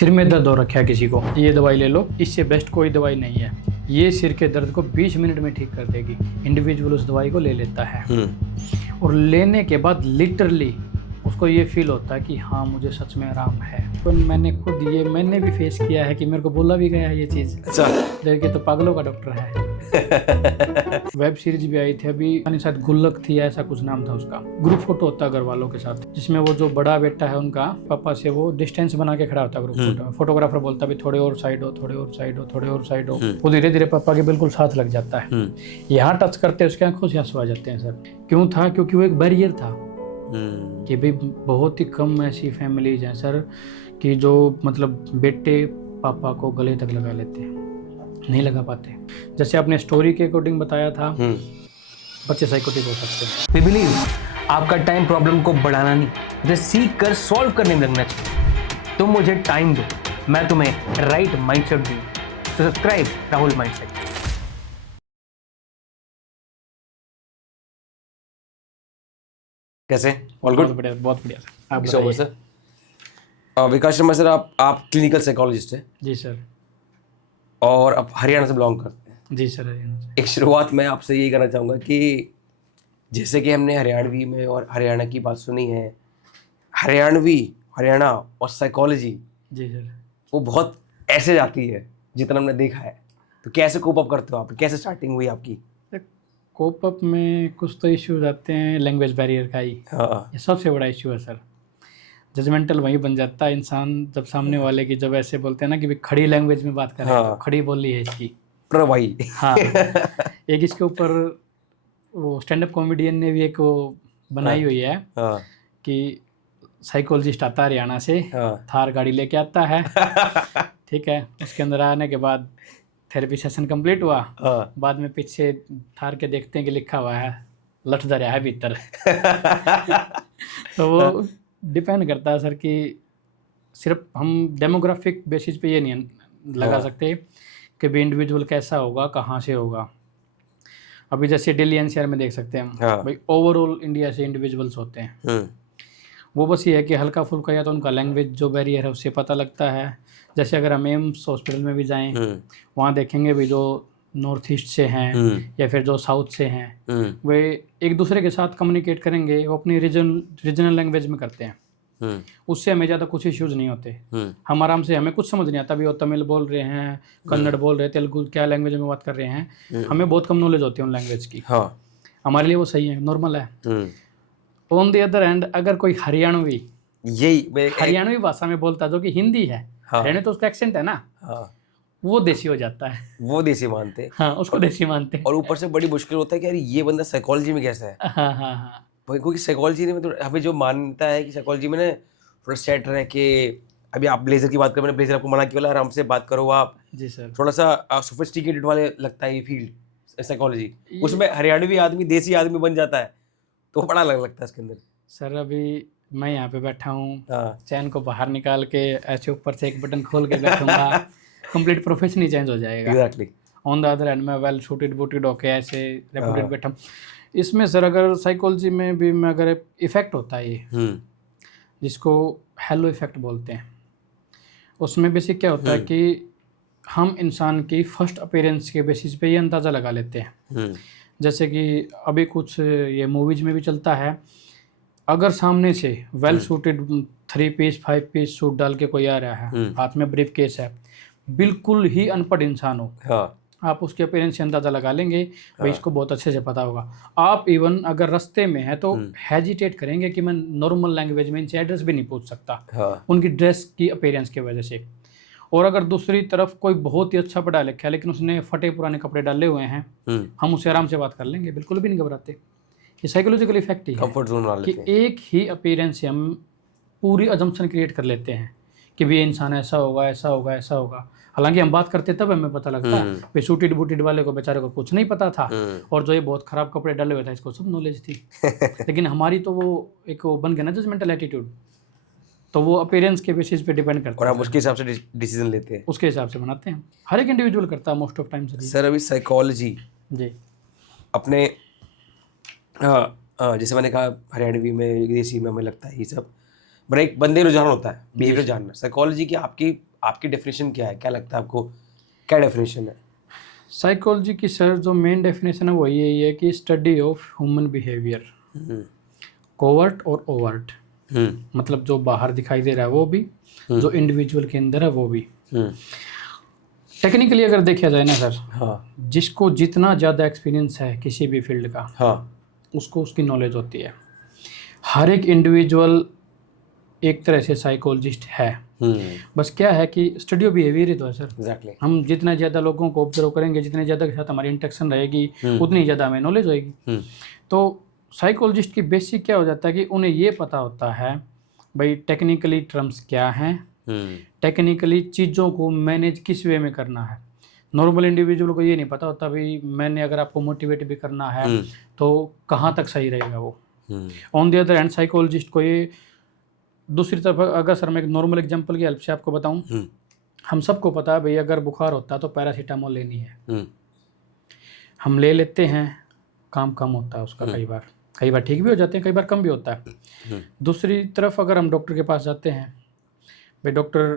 सिर में दर्द हो रखा है किसी को, ये दवाई ले लो, इससे बेस्ट कोई दवाई नहीं है, ये सिर के दर्द को 20 मिनट में ठीक कर देगी। इंडिविजुअल उस दवाई को ले लेता है और लेने के बाद लिटरली उसको ये फील होता है कि हाँ मुझे सच में आराम है। तो मैंने भी फेस किया है कि मेरे को बोला भी गया है ये चीज़। अच्छा, देखिए तो पागलों का डॉक्टर है। वेब सीरीज भी आई थी अभी, शायद गुल्लक थी, ऐसा कुछ नाम था उसका। ग्रुप फोटो होता है घर वालों के साथ, जिसमें वो जो बड़ा बेटा है उनका पापा से वो डिस्टेंस बना के खड़ा होता है ग्रुप फोटो में। फोटोग्राफर बोलता भी थोड़े और साइड हो, थोड़े और साइड हो, थोड़े और साइड हो। वो धीरे धीरे पापा के बिल्कुल साथ लग जाता है। यहाँ टच करते उसके आंखों से आंसू आ जाते हैं सर। क्यों था? क्योंकि वो एक बैरियर था कि भाई बहुत ही कम ऐसी फैमिलीज हैं सर कि जो मतलब बेटे पापा को गले तक लगा लेते हैं, नहीं लगा पाते। जैसे आपने स्टोरी के अकॉर्डिंग बताया था, बच्चे साइकोटिक हो सकते हैं। वी बिलीव आपका टाइम प्रॉब्लम को बढ़ाना नहीं, उसे सीख कर सॉल्व करने में लगना चाहिए। तुम मुझे टाइम दो, मैं तुम्हें राइट माइंडसेट दूं। तो सब्सक्राइब राहुल माइंडसेट। कैसे? All good? बहुत बढ़िया, बहुत बढ़िया सर। आप सर बताइए। विकास शर्मा सर, आप क्लिनिकल साइकोलॉजिस्ट हैं जी सर। और आप हरियाणा से बिलोंग करते हैं। जी सर। एक शुरुआत मैं आपसे यही करना चाहूँगा कि जैसे कि हमने हरियाणवी में और हरियाणा की बात सुनी है, हरियाणा और साइकोलॉजी जी सर। वो बहुत ऐसे जाती है जितना हमने देखा है। तो कैसे कोप अप करते हो आप? कैसे स्टार्टिंग हुई आपकी? कोप अप में कुछ तो इश्यूज आते हैं, लैंग्वेज बैरियर का ही। हाँ, ये सबसे बड़ा इश्यू है सर। जजमेंटल वही बन जाता है इंसान जब सामने वाले की, जब ऐसे बोलते हैं ना कि भी खड़ी लैंग्वेज में बात करें, तो खड़ी बोली है इसकी। पर भाई हाँ। एक इसके ऊपर वो स्टैंड अप कॉमेडियन ने भी एक वो बनाई हुई है कि साइकोलॉजिस्ट आता है हरियाणा से, थार गाड़ी लेके आता है, ठीक है। उसके अंदर आने के बाद थेरेपी सेशन कंप्लीट हुआ, बाद में पीछे थार के देखते हैं कि लिखा हुआ है लठ दरिया है भीतर। तो वो डिपेंड करता है सर कि सिर्फ हम डेमोग्राफिक बेसिस पे ये नहीं लगा सकते कि भी इंडिविजुअल कैसा होगा, कहाँ से होगा। अभी जैसे दिल्ली एनसीआर में देख सकते हैं हम, भाई ओवरऑल इंडिया से इंडिविजुअल्स होते हैं। वो बस ये है कि हल्का फुल्का या तो उनका लैंग्वेज जो बैरियर है उससे पता लगता है। जैसे अगर हम एम्स हॉस्पिटल में भी जाएं, वहाँ देखेंगे भी जो नॉर्थ ईस्ट से हैं या फिर जो साउथ से हैं, वे एक दूसरे के साथ कम्युनिकेट करेंगे, वो अपनी रीजनल लैंग्वेज में करते हैं। उससे हमें ज़्यादा कुछ इश्यूज नहीं होते। हम आराम से, हमें कुछ समझ नहीं आता भी वो तमिल बोल रहे हैं, कन्नड़ बोल रहे हैं, तेलुगु क्या लैंग्वेज में बात कर रहे हैं, हमें बहुत कम नॉलेज होती है उन लैंग्वेज की। हमारे लिए वो सही है, नॉर्मल है। ऑन द अदर हैंड अगर कोई हरियाणवी भाषा में बोलता है जो कि हिंदी है, हरियाणवी तो उसका एक्सेंट है ना, वो देसी हो जाता है। वो देसी मानते हैं। हाँ, उसको देसी मानते हैं। और ऊपर से बड़ी मुश्किल होता है कि यार ये बंदा साइकोलॉजी में कैसा है। हाँ। क्योंकि साइकोलॉजी में तो हमें जो मान्यता है कि साइकोलॉजी में ना थोड़ा सेट रह के, अभी आप ब्लेजर की बात करें, मैंने ब्लेजर आपको मना किया, आराम से बात करो आप। जी सर। थोड़ा सा सोफिस्टिकेटेड वाले लगता है ये फील्ड साइकोलॉजी, उसमें हरियाणवी आदमी देसी आदमी बन जाता है, तो बड़ा अलग लगता है इसके अंदर। सर अभी मैं यहाँ पे बैठा हूँ, चैन को बाहर निकाल के ऐसे ऊपर से एक बटन खोल के बैठूंगा, कंप्लीट प्रोफेशन ही चेंज हो जाएगा। Exactly. On the other hand में वेल सूटेड बूटेड होके ऐसे रेपुटेड बैठा। इसमें सर अगर साइकोलॉजी में भी में अगर इफेक्ट होता है ये, जिसको हेलो इफेक्ट बोलते हैं, उसमें बेसिक क्या होता है कि हम इंसान की फर्स्ट अपीयरेंस के बेसिस पे ये अंदाज़ा लगा लेते हैं। जैसे कि अभी कुछ ये मूवीज में भी चलता है, अगर सामने से well suited 3 piece 5 piece suit डाल के कोई आ रहा है, हाथ में ब्रीफ केस है, बिल्कुल ही अनपढ़ इंसान हो, आप उसके अपीयरेंस से अंदाज़ा लगा लेंगे भाई इसको बहुत अच्छे से पता होगा। आप इवन अगर रास्ते में है तो हेजिटेट करेंगे कि मैं नॉर्मल लैंग्वेज में इनसे एड्रेस भी नहीं पूछ सकता, उनकी ड्रेस की अपीयरेंस की वजह से। और अगर दूसरी तरफ कोई बहुत ही अच्छा पढ़ा लिखा है लेकिन उसने फटे पुराने कपड़े डाले हुए हैं, हम उससे आराम से बात कर लेंगे, बिल्कुल भी नहीं घबराते। ये साइकोलॉजिकल इफेक्ट ही है कि एक ही अपीयरेंस से हम पूरी अजम्पशन क्रिएट कर लेते हैं कि भी ये इंसान ऐसा होगा, ऐसा होगा, ऐसा होगा। हालांकि हम बात करते तब हमें पता लगता है भाई सूटेड बूटेड वाले को बेचारे को कुछ नहीं पता था, और जो ये बहुत खराब कपड़े डाले हुए था इसको सब नॉलेज थी। लेकिन हमारी तो वो एक वो बन गया ना जजमेंटल एटीट्यूड, तो वो अपीयरेंस के बेसिस पे डिपेंड करता है और हम उसके हिसाब से डिसीजन लेते हैं, उसके हिसाब से बनाते हैं। हर एक इंडिविजुअल करता है मोस्ट ऑफ टाइम। सर अभी साइकोलॉजी जी अपने जैसे मैंने कहा हरियाणवी में देसी में हमें लगता है ये सब, बड़ा एक बंदे रुझान होता है बिहेवियर जानना। साइकोलॉजी की आपकी आपकी डेफिनेशन क्या है, क्या लगता है आपको, क्या डेफिनेशन है? साइकोलॉजी की सर जो मेन डेफिनेशन है वो यही है कि study of human behaviour, covert और ओवर्ट, मतलब जो बाहर दिखाई दे रहा है वो भी, जो इंडिविजुअल के अंदर है वो भी। टेक्निकली अगर देखा जाए ना सर, हाँ, जिसको जितना ज़्यादा एक्सपीरियंस है किसी भी फील्ड का, हाँ, उसको उसकी नॉलेज होती है। हर एक इंडिविजुअल एक तरह से साइकोलॉजिस्ट है। बस क्या है कि स्टडी ऑफ बिहेवियर ही तो है सर। एग्जैक्टली। हम जितना ज़्यादा लोगों को ऑब्जर्व करेंगे, जितने ज़्यादा के साथ हमारी इंटरेक्शन रहेगी, उतनी ज़्यादा हमें नॉलेज होएगी। तो साइकोलॉजिस्ट की बेसिक क्या हो जाता है कि उन्हें ये पता होता है भाई टेक्निकली टर्म्स क्या हैं, टेक्निकली चीज़ों को मैनेज किस वे में करना है। नॉर्मल इंडिविजुअल को ये नहीं पता होता भाई मैंने अगर आपको मोटिवेट भी करना है तो कहाँ तक सही रहेगा वो। On the other hand psychologist को ये दूसरी तरफ, अगर सर मैं एक नॉर्मल एग्जांपल की हेल्प से आपको बताऊं, हम सबको पता है भाई अगर बुखार होता है तो पैरासीटामोल लेनी है, हम ले लेते हैं, काम कम होता है उसका, कई बार ठीक भी हो जाते हैं, कई बार कम भी होता है। दूसरी तरफ अगर हम डॉक्टर के पास जाते हैं, भाई डॉक्टर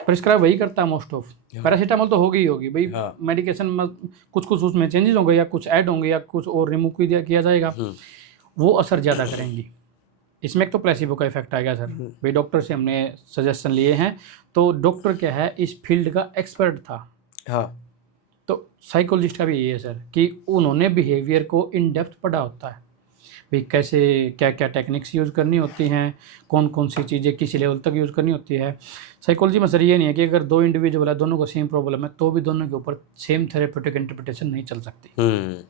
प्रिस्क्राइब वही करता है मोस्ट ऑफ, पैरासीटामोल तो होगी ही होगी भाई। मेडिकेशन में कुछ उसमें चेंजेस होंगे या कुछ ऐड होंगे या कुछ और रिमूव किया जाएगा, वो असर ज़्यादा करेंगी। इसमें एक तो प्लेसिबो का इफेक्ट आएगा सर, भाई डॉक्टर से हमने सजेशन लिए हैं तो डॉक्टर क्या है इस फील्ड का एक्सपर्ट था। हाँ, तो साइकोलॉजिस्ट का भी यही है सर कि उन्होंने बिहेवियर को इन डेप्थ पढ़ा होता है, भाई कैसे क्या क्या टेक्निक्स यूज़ करनी होती हैं, कौन कौन सी चीज़ें किसी लेवल तक यूज़ करनी होती है। साइकोलॉजी में सर ये नहीं है कि अगर दो इंडिविजुअल है, दोनों को सेम प्रॉब्लम है, तो भी दोनों के ऊपर सेम थेरेप्यूटिक इंटरप्रिटेशन नहीं चल सकती।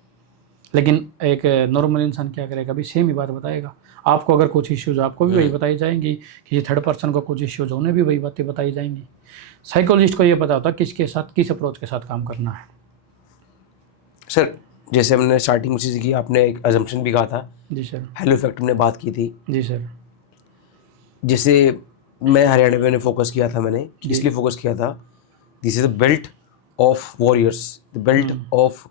लेकिन एक नॉर्मल इंसान क्या करेगा, भी सेम ही बात बताएगा। आपको अगर कुछ इश्यूज आपको भी वही बताई जाएंगी, किसी थर्ड पर्सन को कुछ इश्यूज उन्हें भी वही बातें बताई जाएंगी। साइकोलॉजिस्ट को ये पता होता है किसके साथ किस अप्रोच के साथ काम करना है। सर जैसे हमने स्टार्टिंग में चीज़ की, आपने एक अजम्पशन भी कहा था। जी सर। हेलो इफेक्ट हमने बात की थी। जी सर। जैसे मैं हरियाणा में फोकस किया था, मैंने इसलिए फोकस किया था, this is the belt of warriors, the belt of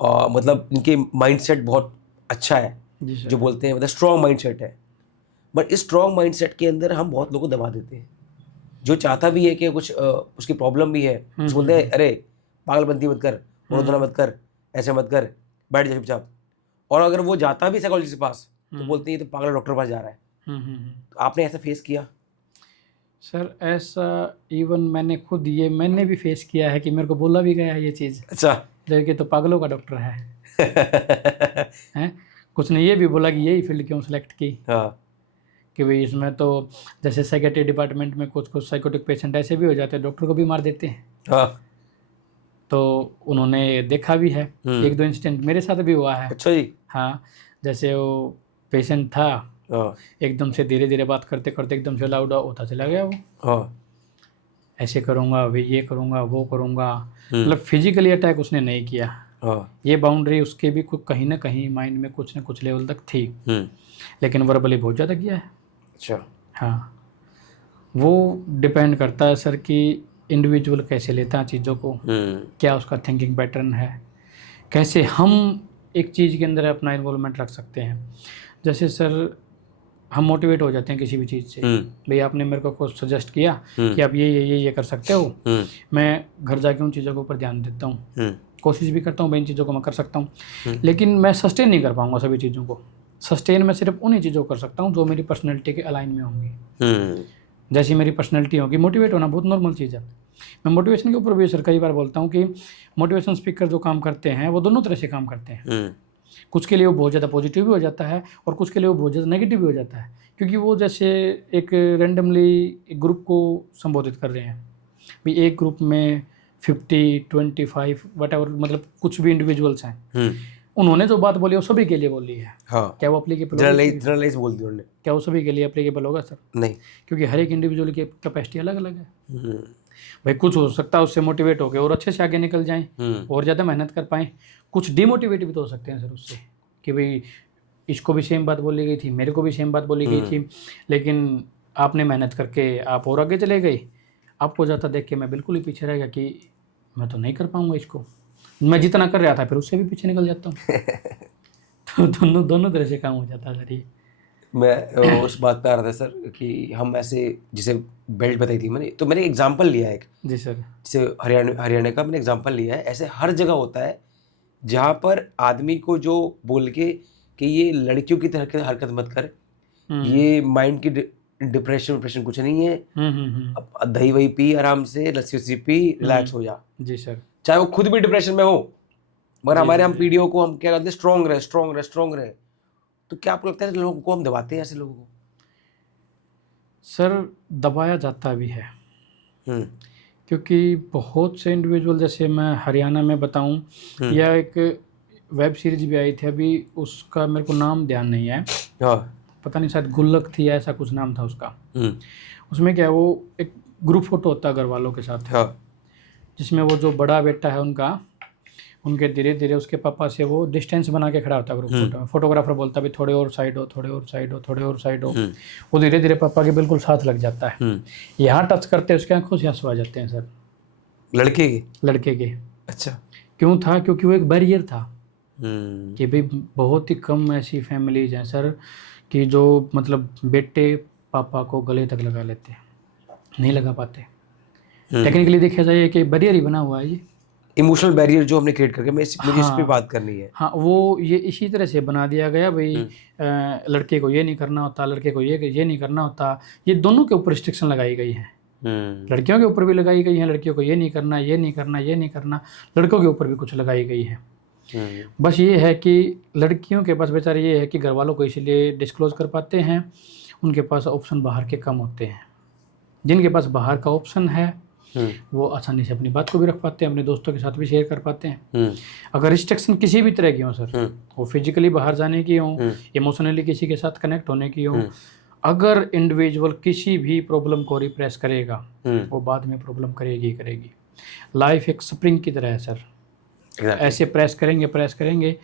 मतलब इनके माइंडसेट बहुत अच्छा है, जो बोलते हैं मतलब स्ट्रॉन्ग माइंडसेट है। बट इस स्ट्रॉन्ग माइंडसेट के अंदर हम बहुत लोगों को दबा देते हैं। जो चाहता भी है कि कुछ उसकी प्रॉब्लम भी है, उसको बोलते हैं अरे पागलपंती मत कर, रोना मत कर, ऐसे मत कर, बैठ जा चुपचाप। और अगर वो जाता भी साइकोलॉजिस्ट के पास तो बोलते हैं ये तो पागल डॉक्टर के पास जा रहा है। तो आपने ऐसा फेस किया? सर ऐसा इवन मैंने भी फेस किया है कि मेरे को बोला भी गया है ये चीज़। अच्छा। कि तो पागलों का डॉक्टर है। हैं, कुछ ने ये भी बोला कि यही फील्ड क्यों सेलेक्ट की। हाँ। कि भाई इसमें तो जैसे साइकेट्री डिपार्टमेंट में कुछ साइकोटिक पेशेंट ऐसे भी हो जाते हैं, डॉक्टर को भी मार देते हैं। हाँ। तो उन्होंने देखा भी है, एक दो इंसिडेंट मेरे साथ भी हुआ है। अच्छा जी। हाँ, जैसे वो पेशेंट था, एकदम से धीरे धीरे बात करते करते एकदम से लाउड होता चला गया वो। ऐसे करूँगा, वे ये करूँगा, वो करूँगा, मतलब फिजिकली अटैक उसने नहीं किया। ये बाउंड्री उसके भी कहीं ना कहीं माइंड में कुछ ना कुछ लेवल तक थी, लेकिन वर्बली बहुत ज़्यादा किया है। अच्छा। हाँ, वो डिपेंड करता है सर कि इंडिविजुअल कैसे लेता है चीज़ों को, क्या उसका थिंकिंग पैटर्न है, कैसे हम एक चीज़ के अंदर अपना इन्वॉल्वमेंट रख सकते हैं। जैसे सर हम मोटिवेट हो जाते हैं किसी भी चीज़ से, भाई आपने मेरे को कुछ सजेस्ट किया कि आप ये कर सकते हो, मैं घर जाके उन चीज़ों के ऊपर ध्यान देता हूँ, कोशिश भी करता हूँ भाई इन चीज़ों को मैं कर सकता हूँ, लेकिन मैं सस्टेन नहीं कर पाऊँगा सभी चीज़ों को। सस्टेन मैं सिर्फ उन्हीं चीज़ों को कर सकता हूँ जो मेरी पर्सनैलिटी के अलाइन में होंगी। जैसी मेरी पर्सनैलिटी होगी, मोटिवेट होना बहुत नॉर्मल चीज़ है। मैं मोटिवेशन के ऊपर भी सर कई बार बोलता हूँ कि मोटिवेशन स्पीकर जो काम करते हैं वो दोनों तरह से काम करते हैं। कुछ के लिए वो बहुत ज़्यादा पॉजिटिव भी हो जाता है और कुछ के लिए वो बहुत ज़्यादा नेगेटिव भी हो जाता है, क्योंकि वो जैसे एक रैंडमली एक ग्रुप को संबोधित कर रहे हैं। भी एक ग्रुप में 50, 25 वटएवर, मतलब कुछ भी इंडिविजुअल्स हैं, उन्होंने जो बात बोली वो सभी के लिए बोली है। हाँ। क्या वो एप्लीकेबल जनरलाइज बोल दी उन्होंने? क्या वो सभी के लिए एप्लीकेबल होगा सर? नहीं, क्योंकि हर एक इंडिविजुअल की कैपेसिटी अलग अलग है। भाई कुछ हो सकता है उससे मोटिवेट होकर और अच्छे से आगे निकल जाएं और ज़्यादा मेहनत कर पाएँ, कुछ डिमोटिवेट भी तो हो सकते हैं सर उससे, कि भाई इसको भी सेम बात बोली गई थी, मेरे को भी सेम बात बोली गई थी, लेकिन आपने मेहनत करके आप और आगे चले गए, आपको जाता देख के मैं बिल्कुल ही पीछे रह गया कि मैं तो नहीं कर पाऊँगा इसको, मैं जितना कर रहा था फिर उससे भी पीछे निकल जाता हूँ। तो दोनों तरह से काम हो जाता है सर ये। मैं उस बात पे आ रहा था सर कि हम ऐसे जैसे बेल्ट बताई थी मैंने, तो मैंने एग्जांपल लिया है एक, जी सर। जैसे हरियाणा का मैंने एग्जांपल लिया है। ऐसे हर जगह होता है जहाँ पर आदमी को जो बोल के कि ये लड़कियों की तरह हरकत मत कर, ये माइंड की डिप्रेशन कुछ नहीं है, अब दही वही पी आराम से, लस्सी वस्सी पी, रिलैक्स हो जा। जी सर। चाहे वो खुद भी डिप्रेशन में हो, मगर जी, हमारे जी, हम जी। पीढ़ियों को हम क्या कहते हैं, स्ट्रॉन्ग रहे स्ट्रॉन्ग रहे स्ट्रॉन्ग रहे। तो क्या आपको लगता है लोगों को हम दबाते हैं ऐसे लोगों को? सर दबाया जाता भी है, हम्म क्योंकि बहुत से इंडिविजुअल, जैसे मैं हरियाणा में बताऊं, या एक वेब सीरीज भी आई थी अभी, उसका मेरे को नाम ध्यान नहीं है, हाँ पता नहीं शायद गुल्लक थी या ऐसा कुछ नाम था उसका। हम्म उसमें क्या है, वो एक ग्रुप फोटो होता है घर वालों के साथ, हाँ जिसमें वो जो बड़ा बेटा है उनका, उनके धीरे धीरे उसके पापा से वो डिस्टेंस बना के खड़ा होता है ग्रुप फोटो में। फोटोग्राफर बोलता है भी थोड़े और साइड हो, थोड़े और साइड हो, थोड़े और साइड हो। वो धीरे धीरे पापा के बिल्कुल साथ लग जाता है। यहाँ टच करते हैं उसके आंखों से आंसू आ जाते हैं सर, लड़के के। अच्छा। क्यों था? क्योंकि वो एक बैरियर था कि भाई बहुत ही कम ऐसी फैमिलीज हैं सर कि जो मतलब बेटे पापा को गले तक लगा लेते हैं, नहीं लगा पाते। टेक्निकली देखा जाए कि बैरियर ही बना हुआ है ये, इमोशनल बैरियर जो हमने क्रिएट करके, मुझे इस पे बात करनी है। हाँ, वो ये इसी तरह से बना दिया गया भाई, लड़के को ये नहीं करना होता, लड़के को ये नहीं करना होता। ये दोनों के ऊपर रिस्ट्रिक्शन लगाई गई है, लड़कियों के ऊपर भी लगाई गई है, लड़कियों को ये नहीं करना, ये नहीं करना, ये नहीं करना। लड़कों के ऊपर भी कुछ लगाई गई है। बस ये है कि लड़कियों के पास बेचारे ये है कि घर वालों को इसीलिए डिस्क्लोज कर पाते हैं, उनके पास ऑप्शन बाहर के कम होते हैं। जिनके पास बाहर का ऑप्शन है वो आसानी से अपनी बात को भी रख पाते हैं, अपने दोस्तों के साथ भी शेयर कर पाते हैं। अगर रिस्ट्रिक्शन किसी भी तरह की हो सर, वो फिजिकली बाहर जाने की हो, इमोशनली किसी के साथ कनेक्ट होने की हो, अगर इंडिविजुअल किसी भी प्रॉब्लम को रिप्रेस करेगा वो बाद में प्रॉब्लम करेगी। लाइफ एक स्प्रिंग की तरह है सर, ऐसे प्रेस करेंगे,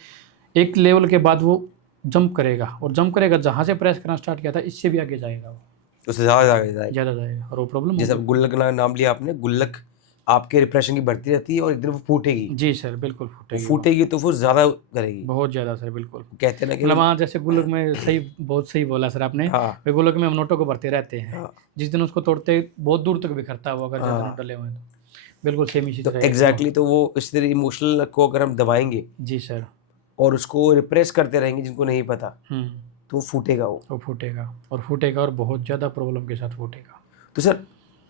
एक लेवल के बाद वो जंप करेगा, और जंप करेगा जहाँ से प्रेस करना स्टार्ट किया था इससे भी आगे जाएगा, वो उससे ज़्यादा जाएगा, और वो प्रॉब्लम जैसे गुल्लक नाम लिया आपने, गुल्लक आपके रिप्रेशन की बढ़ती रहती है और एक दिन वो फूटेगी। जी सर, बिल्कुल फूटेगी तो वो ज़्यादा करेगी, बहुत ज़्यादा सर, बिल्कुल। कहते हैं ना कि मतलब हाँ, जैसे गुल्लक में बहुत सही बोला सर आपने। हाँ। गुल्लक में हम नोटों को भरते रहते हैं। हाँ। जिस दिन उसको तोड़ते बहुत दूर तक बिखरता है वो, अगर ज़्यादा नोट डले हुए हैं तो बिल्कुल सेम इसी तरह। एग्जैक्टली, तो वो इस तरह इमोशनल को अगर हम दबाएंगे जी सर, और उसको रिप्रेस करते रहेंगे जिनको नहीं पता, तो फूटेगा, वो फूटेगा और बहुत ज़्यादा प्रॉब्लम के साथ फूटेगा। तो सर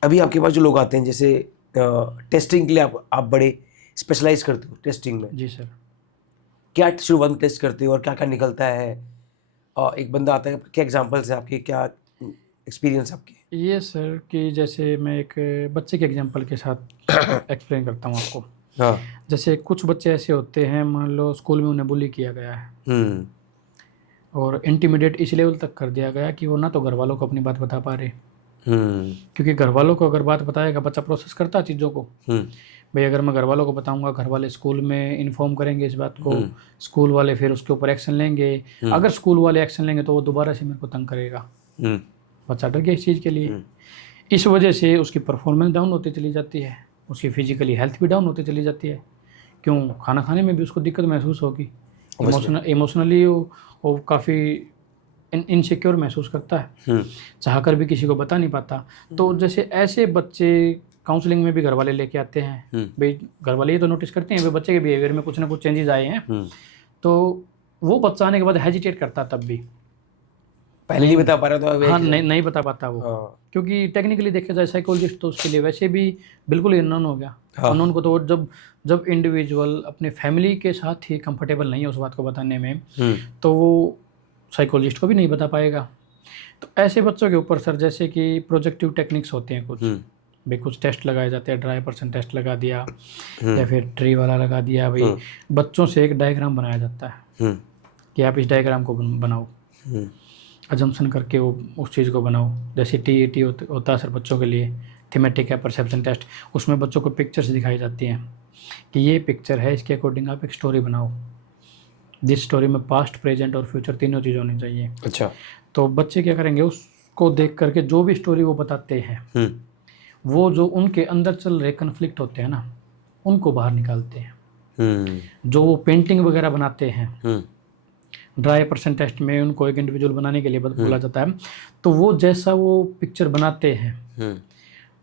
अभी आपके पास जो लोग आते हैं, जैसे टेस्टिंग के लिए आप बड़े स्पेशलाइज करते हो टेस्टिंग में। जी सर। क्या शुरुआत में टेस्ट करते हो और क्या क्या निकलता है? एक बंदा आता है, क्या एग्जांपल्स हैं आपके, क्या एक्सपीरियंस आपके? ये सर कि जैसे मैं एक बच्चे के एग्जांपल के साथ एक्सप्लेन करता हूँ आपको। हाँ। जैसे कुछ बच्चे ऐसे होते हैं, मान लो स्कूल में उन्हें बुली किया गया है और इंटिमिडेट इस लेवल तक कर दिया गया कि वो ना तो घर वालों को अपनी बात बता पा रहे, क्योंकि घर वालों को अगर बात बताएगा बच्चा प्रोसेस करता है चीज़ों को। भाई अगर मैं घर वालों को बताऊंगा, घर वाले स्कूल में इन्फॉर्म करेंगे इस बात को, स्कूल वाले फिर उसके ऊपर एक्शन लेंगे। अगर स्कूल वाले एक्शन लेंगे तो वो दोबारा से मेरे को तंग करेगा। बच्चा डर गया इस चीज़ के लिए, इस वजह से उसकी परफॉर्मेंस डाउन होती चली जाती है, उसकी फिजिकली हेल्थ भी डाउन होती चली जाती है। क्यों? खाना खाने में भी उसको दिक्कत महसूस होगी, इमोशनली वो काफ़ी इनसिक्योर महसूस करता है, चाहकर भी किसी को बता नहीं पाता। तो जैसे ऐसे बच्चे काउंसलिंग में भी घर वाले लेके आते हैं, भाई घर वाले ये तो नोटिस करते हैं भाई बच्चे के बिहेवियर में कुछ ना कुछ चेंजेस आए हैं, तो वो बच्चा आने के बाद हेजिटेट करता तब भी, पहले नहीं बता पा रहा था। हाँ, नहीं बता पाता वो, क्योंकि टेक्निकली देखा जाए साइकोलॉजिस्ट तो उसके लिए वैसे भी बिल्कुल अननोन हो गया। अननोन को तो जब इंडिविजुअल अपने फैमिली के साथ ही कंफर्टेबल नहीं है उस बात को बताने में, तो वो साइकोलॉजिस्ट को भी नहीं बता पाएगा। तो ऐसे बच्चों के ऊपर सर जैसे कि प्रोजेक्टिव टेक्निक्स होते हैं कुछ, भाई कुछ टेस्ट लगाए जाते हैं, ड्राई पर्सन टेस्ट लगा दिया या फिर ट्री वाला लगा दिया। भाई बच्चों से एक डायग्राम बनाया जाता है कि आप इस डायग्राम को बनाओ, अजम्पशन करके वो उस चीज़ को बनाओ। जैसे TAT होता है सर बच्चों के लिए, थीमेटिक है परसेप्शन टेस्ट, उसमें बच्चों को पिक्चर्स दिखाई जाती हैं कि ये पिक्चर है, इसके अकॉर्डिंग आप एक स्टोरी बनाओ, जिस स्टोरी में पास्ट, प्रेजेंट और फ्यूचर तीनों चीज़ होनी चाहिए। अच्छा। तो बच्चे क्या करेंगे, उसको देख करके जो भी स्टोरी वो बताते हैं वो जो उनके अंदर चल रहे कन्फ्लिक्ट होते हैं ना, उनको बाहर निकालते हैं। जो वो पेंटिंग वगैरह बनाते हैं, ड्राई पर्सन टेस्ट में उनको एक इंडिविजुअल बनाने के लिए बोला जाता है। तो वो जैसा वो पिक्चर बनाते हैं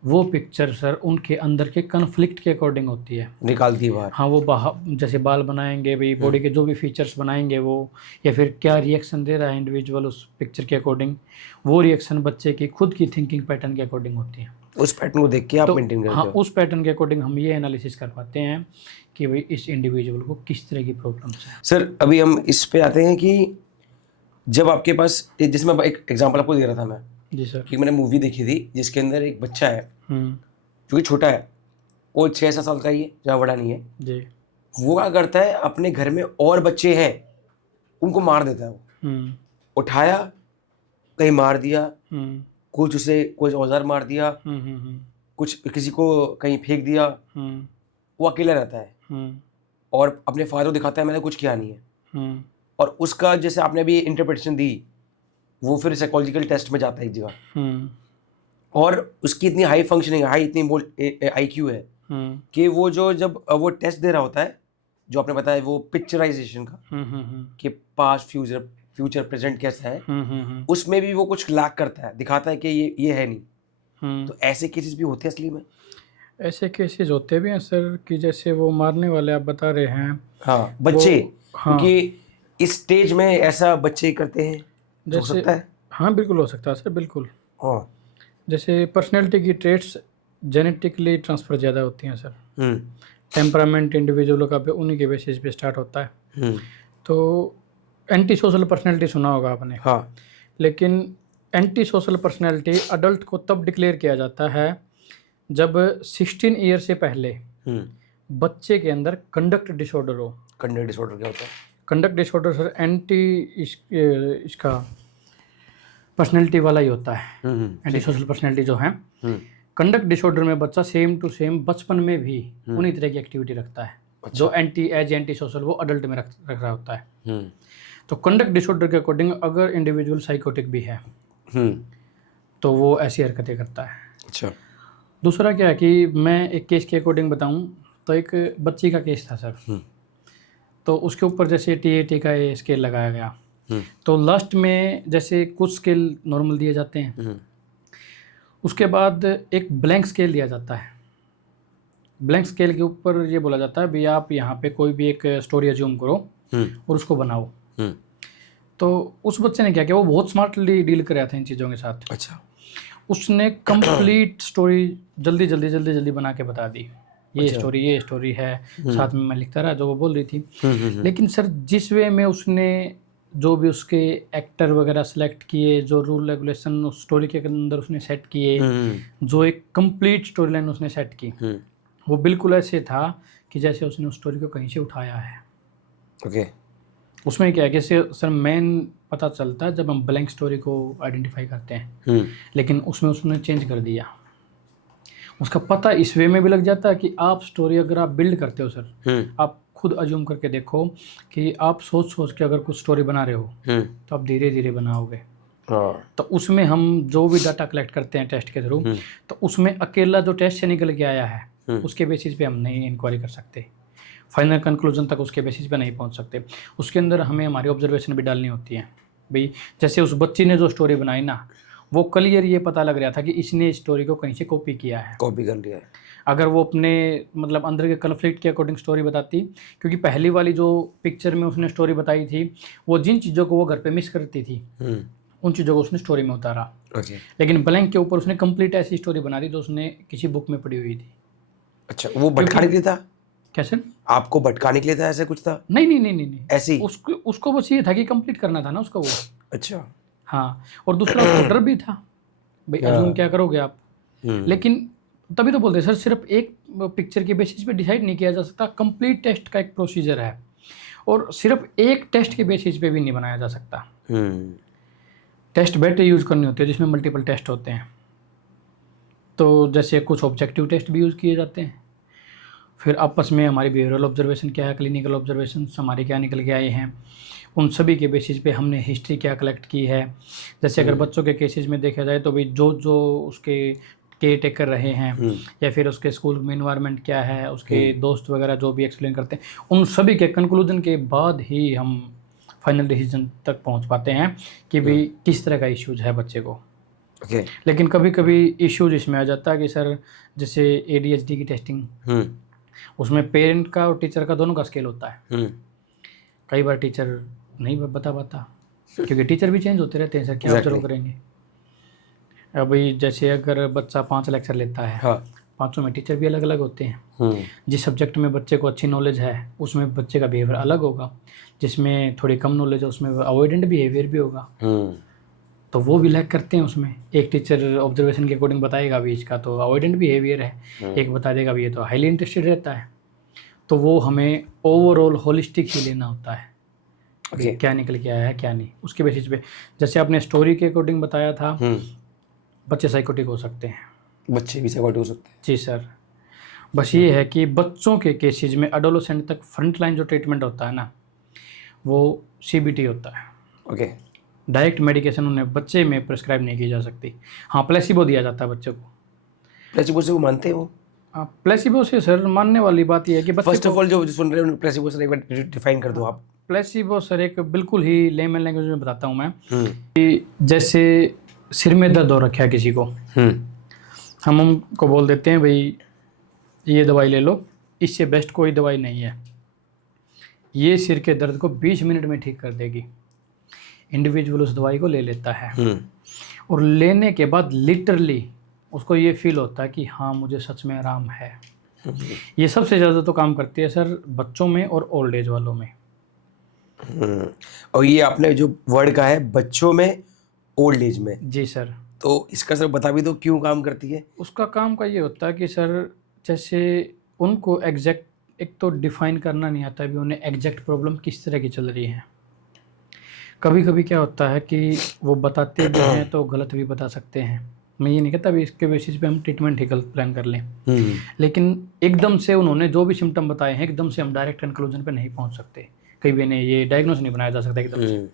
वो पिक्चर सर उनके अंदर के कन्फ्लिक्ट के अकॉर्डिंग होती है, निकालती है बाहर। हाँ, वो जैसे बाल बनाएंगे भाई, बॉडी के जो भी फीचर्स बनाएंगे वो, या फिर क्या रिएक्शन दे रहा है इंडिविजुअल उस पिक्चर के अकॉर्डिंग, वो रिएक्शन बच्चे की खुद की थिंकिंग पैटर्न के अकॉर्डिंग होती है। उस पैटर्न को देख के आप मेंटेन करते हो? हाँ, उस पैटर्न के अकॉर्डिंग हम ये एनालिसिस कर पाते हैं कि भाई इस इंडिविजुअल को किस तरह की प्रॉब्लम्स है। सर अभी हम इस पे आते हैं कि जब आपके पास, जिसमें एक एग्जांपल आपको दे रहा था मैं, जी सर, कि मैंने मूवी देखी थी जिसके अंदर एक बच्चा है जो कि छोटा है, वो 6-7 साल का ही है, ज़्यादा बड़ा नहीं है जी। वो क्या करता है, अपने घर में और बच्चे हैं उनको मार देता है। वो उठाया, कहीं मार दिया, कुछ उसे कुछ औजार मार दिया, कुछ किसी को कहीं फेंक दिया। वो अकेला रहता है और अपने फादर को दिखाता है मैंने कुछ किया नहीं है। और उसका जैसे आपने अभी इंटरप्रिटेशन दी, वो फिर साइकोलॉजिकल टेस्ट में जाता है एक जगह, और उसकी इतनी हाई फंक्शनिंग, हाई इतनी IQ है कि वो जो जब वो टेस्ट दे रहा होता है, जो आपने बताया वो पिक्चराइजेशन का, कि पास्ट फ्यूचर प्रेजेंट कैसा है, उसमें भी वो कुछ लैक करता है, दिखाता है कि ये है नहीं। तो ऐसे केसेस भी होते हैं असली में? ऐसे केसेस होते भी हैं सर, कि जैसे वो मारने वाले आप बता रहे हैं, हाँ, बच्चे, हाँ, क्योंकि इस स्टेज में ऐसा बच्चे करते हैं, हो सकता है। हाँ बिल्कुल हो सकता है सर, बिल्कुल। हाँ, जैसे पर्सनैलिटी की ट्रेट्स जेनेटिकली ट्रांसफ़र ज़्यादा होती हैं सर। टेम्परामेंट इंडिविजुअल का उन्हीं के बेसिस पे स्टार्ट होता है। तो एंटी सोशल पर्सनैलिटी सुना होगा आपने। हाँ। लेकिन एंटी सोशल पर्सनैलिटी अडल्ट को तब डिक्लेयर किया जाता है जब 16 ईयर से पहले बच्चे के अंदर कंडक्ट डिसऑर्डर हो। कंडक्ट डिसऑर्डर क्या होता है? कंडक्ट डिसऑर्डर सर इसका पर्सनैलिटी वाला ही होता है। एंटी सोशल पर्सनैलिटी जो है, कंडक्ट डिसऑर्डर में बच्चा सेम टू सेम बचपन में भी उन्हीं तरह की एक्टिविटी रखता है। अच्छा। जो एंटी सोशल वो अडल्ट में रख रहा होता है। तो कंडक्ट डिसऑर्डर के अकॉर्डिंग अगर इंडिविजुअल साइकोटिक भी है तो वो ऐसी हरकतें करता है। अच्छा। दूसरा क्या है कि मैं एक केस के अकॉर्डिंग बताऊं तो एक बच्ची का केस था सर। तो उसके ऊपर जैसे TAT का ये स्केल लगाया गया, तो लास्ट में जैसे कुछ स्केल नॉर्मल दिए जाते हैं, उसके बाद एक ब्लैंक स्केल दिया जाता है। ब्लैंक स्केल के ऊपर ये बोला जाता है भी आप यहाँ पे कोई भी एक स्टोरी अज्यूम करो और उसको बनाओ। तो उस बच्चे ने क्या किया, वो बहुत स्मार्टली डील कर रहा था इन चीज़ों के साथ। अच्छा। उसने कंप्लीट स्टोरी जल्दी बना के बता दी। ये स्टोरी है, साथ में मैं लिखता रहा जो वो बोल रही थी। लेकिन सर जिस वे में उसने जो भी उसके एक्टर वगैरह सेलेक्ट किए, जो रूल रेगुलेशन उस स्टोरी के अंदर उसने सेट किए, जो एक कंप्लीट स्टोरी लाइन उसने सेट की, वो बिल्कुल ऐसे था कि जैसे उसने उस स्टोरी को कहीं से उठाया है। ओके। उसमें क्या है कि सर मेन पता चलता है जब हम ब्लैंक स्टोरी को आइडेंटिफाई करते हैं, लेकिन उसमें उसने चेंज कर दिया। उसका पता इस वे में भी लग जाता है कि आप स्टोरी अगर आप बिल्ड करते हो सर, आप खुद अज्यूम करके देखो कि आप सोच के अगर कुछ स्टोरी बना रहे हो तो आप धीरे धीरे बनाओगे। तो उसमें हम जो भी डाटा कलेक्ट करते हैं टेस्ट के थ्रू, तो उसमें अकेला जो टेस्ट से निकल के आया है उसके बेसिस पे हम नहीं इंक्वायरी कर सकते, फाइनल कंक्लूजन तक उसके बेसिस पे नहीं पहुंच सकते। उसके अंदर हमें हमारी ऑब्जर्वेशन भी डालनी होती है। भाई जैसे उस बच्ची ने जो स्टोरी बनाई ना, वो क्लियर ये पता लग रहा था कि इसने स्टोरी को कहीं से कॉपी किया है, कॉपी कर लिया है। अगर वो अपने मतलब अंदर के कन्फ्लिक्ट के अकॉर्डिंग स्टोरी बताती, क्योंकि पहली वाली जो पिक्चर में उसने स्टोरी बताई थी, वो जिन चीज़ों को वो घर पे मिस करती थी उन चीज़ों को उसने स्टोरी में उतारा। लेकिन ब्लैंक के ऊपर उसने कंप्लीट ऐसी स्टोरी बना दी जो उसने किसी बुक में पढ़ी हुई थी। अच्छा, वो भटकाने के लिए था? कैसे? आपको भटकाने के लिए था, ऐसा कुछ था? नहीं, ऐसी उसको बस ये था कि कंप्लीट करना था ना उसका वो। अच्छा। हाँ, और दूसरा डर भी था भाई अज्यूम क्या करोगे आप। लेकिन तभी तो बोलते हैं सर, सिर्फ एक पिक्चर के बेसिस पे डिसाइड नहीं किया जा सकता, कंप्लीट टेस्ट का एक प्रोसीजर है, और सिर्फ एक टेस्ट के बेसिस पे भी नहीं बनाया जा सकता। टेस्ट बेटर यूज़ करनी होती है जिसमें मल्टीपल टेस्ट होते हैं। तो जैसे कुछ ऑब्जेक्टिव टेस्ट भी यूज़ किए जाते हैं, फिर आपस में हमारी बिहेवियरल ऑब्जर्वेशन क्या है, क्लिनिकल ऑब्जर्वेशन हमारे क्या निकल के आए हैं, उन सभी के बेसिस पे हमने हिस्ट्री क्या कलेक्ट की है। जैसे अगर बच्चों के केसेस में देखा जाए तो भाई जो उसके केयर टेकर रहे हैं या फिर उसके स्कूल में इन्वायरमेंट क्या है, उसके दोस्त वगैरह जो भी एक्सप्लेन करते हैं, उन सभी के कंक्लूजन के बाद ही हम फाइनल डिसीजन तक पहुंच पाते हैं कि भाई किस तरह का इश्यूज है बच्चे को। लेकिन कभी कभी इश्यूज इसमें आ जाता है कि सर जैसे ADHD की टेस्टिंग, उसमें पेरेंट का और टीचर का दोनों का स्केल होता है। कई बार टीचर नहीं बता पाता क्योंकि टीचर भी चेंज होते रहते हैं सर, क्या ऑब्जर्व करेंगे। अभी जैसे अगर बच्चा 5 लेक्चर लेता है, हाँ, 5 में टीचर भी अलग अलग होते हैं। जिस सब्जेक्ट में बच्चे को अच्छी नॉलेज है उसमें बच्चे का बिहेवियर अलग होगा, जिसमें थोड़ी कम नॉलेज है उसमें अवॉइडेंट बिहेवियर भी होगा। तो वो भी लैक करते हैं उसमें। एक टीचर ऑब्जर्वेशन के अकॉर्डिंग बताएगा भी इसका तो अवॉइडेंट बिहेवियर है, एक बता देगा भी ये तो हाईली इंटरेस्टेड रहता है। तो वो हमें ओवरऑल होलिस्टिक ही लेना होता है। क्या निकल के आया है क्या नहीं, उसके बेसिस पे। जैसे आपने स्टोरी के अकॉर्डिंग बताया था, बच्चे साइकोटिक हो सकते हैं, बच्चे भी साइकोटिक हो सकते हैं। जी सर। बस ये है कि बच्चों के केसेज में एडोलेसेंट तक फ्रंट लाइन जो ट्रीटमेंट होता है ना, वो CBT होता है। डायरेक्ट मेडिकेशन उन्हें बच्चे में प्रिस्क्राइब नहीं की जा सकती। हाँ, प्लेसिबो दिया जाता है बच्चे को। प्लेसिबो से वो मानते हैं वो? प्लेसिबो से सर मानने वाली बात यह है कि फर्स्ट ऑफ ऑल जो सुन रहे हैं प्लेसिबो से एक बार डिफाइन कर दो आप। प्लेसिबो सर एक बिल्कुल ही लेमन लैंग्वेज में बताता हूँ मैं कि जैसे सिर में दर्द हो रखा है किसी को, हम उनको बोल देते हैं भाई ये दवाई ले लो, इससे बेस्ट कोई दवाई नहीं है, ये सिर के दर्द को 20 मिनट में ठीक कर देगी। इंडिविजुअल उस दवाई को ले लेता है और लेने के बाद लिटरली उसको ये फील होता है कि हाँ मुझे सच में आराम है। ये सबसे ज़्यादा तो काम करती है सर बच्चों में और ओल्ड एज वालों में। और ये आपने जो वर्ड कहा है बच्चों में ओल्ड एज में, जी सर, तो इसका सर बता भी दो क्यों काम करती है? उसका काम का ये होता है कि सर जैसे उनको एग्जैक्ट एक तो डिफाइन करना नहीं आता भी उन्हें एग्जैक्ट प्रॉब्लम किस तरह की चल रही है। कभी कभी क्या होता है कि वो बताते भी हैं तो गलत भी बता सकते हैं। मैं ये नहीं कहता भी इसके बेसिस पे हम ट्रीटमेंट ही गलत प्लान कर लें, लेकिन एकदम से उन्होंने जो भी सिम्टम बताए हैं एकदम से हम डायरेक्ट कंक्लूजन पे नहीं पहुंच सकते। कई भी नहीं ये डायग्नोज नहीं बनाया जा सकता एकदम से।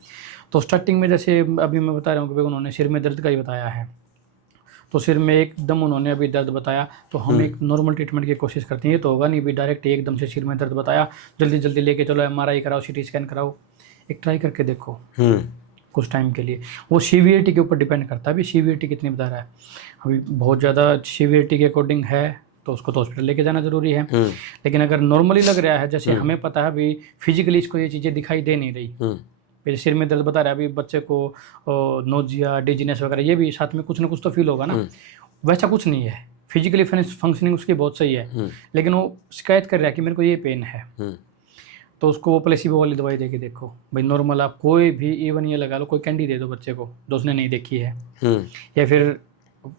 तो स्टार्टिंग में जैसे अभी मैं बता रहा हूँ कि उन्होंने सिर में दर्द का ही बताया है, तो सिर में एकदम उन्होंने अभी दर्द बताया तो हम एक नॉर्मल ट्रीटमेंट की कोशिश करते हैं। ये तो होगा नहीं भी डायरेक्ट एकदम से सिर में दर्द बताया जल्दी जल्दी लेके चलो MRI कराओ, CT स्कैन कराओ। एक ट्राई करके देखो कुछ टाइम के लिए। वो सीवियरिटी के ऊपर डिपेंड करता है, अभी सीवियरिटी कितनी बता रहा है। अभी बहुत ज़्यादा सीवियरिटी के अकॉर्डिंग है तो उसको तो हॉस्पिटल लेके जाना ज़रूरी है। लेकिन अगर नॉर्मली लग रहा है, जैसे हमें पता है अभी फिजिकली इसको ये चीज़ें दिखाई दे नहीं रही, फिर सिर में दर्द बता रहा है, अभी बच्चे को नोजिया, डिजीनेस वगैरह ये भी साथ में कुछ ना कुछ तो फील होगा ना। वैसा कुछ नहीं है, फिजिकली फंक्शनिंग उसकी बहुत सही है, लेकिन वो शिकायत कर रहा है कि मेरे को ये पेन है। तो उसको वो प्लेसिबो वाली दवाई दे के देखो भाई। नॉर्मल आप कोई भी इवन ये लगा लो, कोई कैंडी दे दो बच्चे को जो उसने नहीं देखी है, या फिर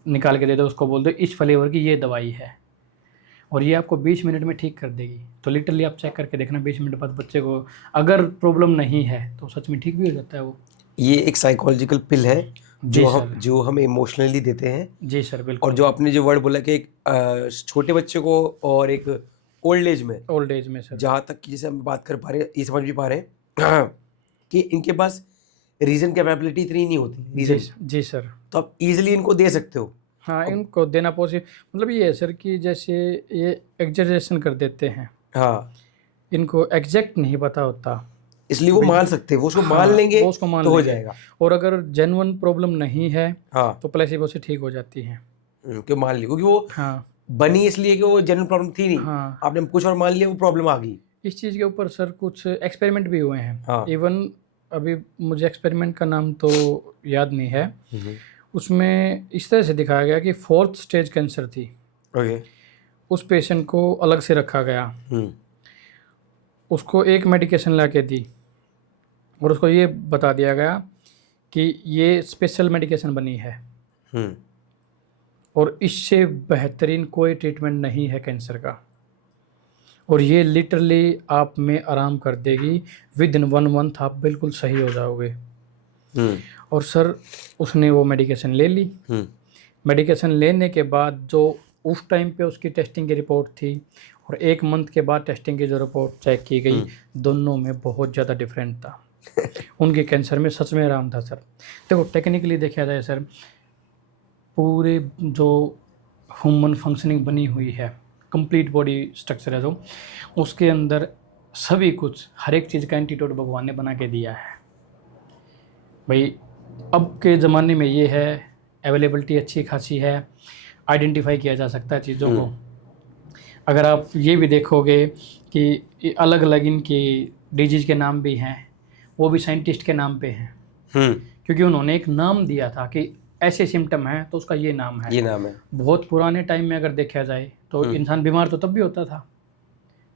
निकाल के दे दो, उसको बोल दो इस फ्लेवर की ये दवाई है और ये आपको 20 मिनट में ठीक कर देगी। तो लिटरली आप चेक करके देखना 20 मिनट बाद बच्चे को अगर प्रॉब्लम नहीं है तो सच में ठीक भी हो जाता है वो। ये एक साइकोलॉजिकल पिल है जो हम इमोशनली देते हैं। जी सर बिल्कुल। और जो आपने जो वर्ड बोला कि एक छोटे बच्चे को और एक ओल्ड एज में सर, जहाँ तक कि जैसे हम बात कर पा रहे हैं, ये समझ भी पा रहे हैं कि इनके पास रीज़न कैपेबिलिटी इतनी नहीं होती रीज़न। जी सर। तो आप इजीली इनको दे सकते हो। हाँ, इनको देना पॉसिबल, मतलब ये है सर कि जैसे ये एग्जैजरेशन कर देते हैं। हाँ, इनको एग्जैक्ट नहीं पता होता, इसलिए वो मान सकते हैं, वो उसको मान लेंगे, उसको मान तो हो जाएगा। और अगर जेन्युइन प्रॉब्लम नहीं है हाँ, तो प्लेसिबो से ठीक हो जाती है। क्यों मान ली? क्योंकि वो हाँ, बनी इसलिए कि वो जेन्युइन प्रॉब्लम थी नहीं। हाँ, आपने कुछ और मान लिया, वो प्रॉब्लम आ गई। इस चीज़ के ऊपर सर कुछ एक्सपेरिमेंट भी हुए हैं। हाँ, इवन अभी मुझे एक्सपेरिमेंट का नाम तो याद नहीं है, उसमें इस तरह से दिखाया गया कि 4th स्टेज कैंसर थी। उस पेशेंट को अलग से रखा गया, उसको एक मेडिकेशन ला के दी और उसको ये बता दिया गया कि ये स्पेशल मेडिकेशन बनी है और इससे बेहतरीन कोई ट्रीटमेंट नहीं है कैंसर का, और ये लिटरली आप में आराम कर देगी। विदिन 1 मंथ आप बिल्कुल सही हो जाओगे। और सर उसने वो मेडिकेशन ले ली। मेडिकेशन लेने के बाद जो उस टाइम पे उसकी टेस्टिंग की रिपोर्ट थी और 1 मंथ के बाद टेस्टिंग की जो रिपोर्ट चेक की गई, दोनों में बहुत ज़्यादा डिफरेंट था। उनके कैंसर में सच में आराम था सर। देखो टेक्निकली देखा जाए सर, पूरे जो ह्यूमन फंक्शनिंग बनी हुई है, कंप्लीट बॉडी स्ट्रक्चर है जो, उसके अंदर सभी कुछ हर एक चीज़ का एंटीडोट भगवान ने बना के दिया है। भाई अब के ज़माने में ये है, अवेलेबिलिटी अच्छी खासी है, आइडेंटिफाई किया जा सकता है चीज़ों को। अगर आप ये भी देखोगे कि अलग अलग इनकी डिजीज़ के नाम भी हैं, वो भी साइंटिस्ट के नाम पे हैं, क्योंकि उन्होंने एक नाम दिया था कि ऐसे सिम्टम है तो उसका ये नाम है। ये नाम है। बहुत पुराने टाइम में अगर देखा जाए तो इंसान बीमार तो तब भी होता था,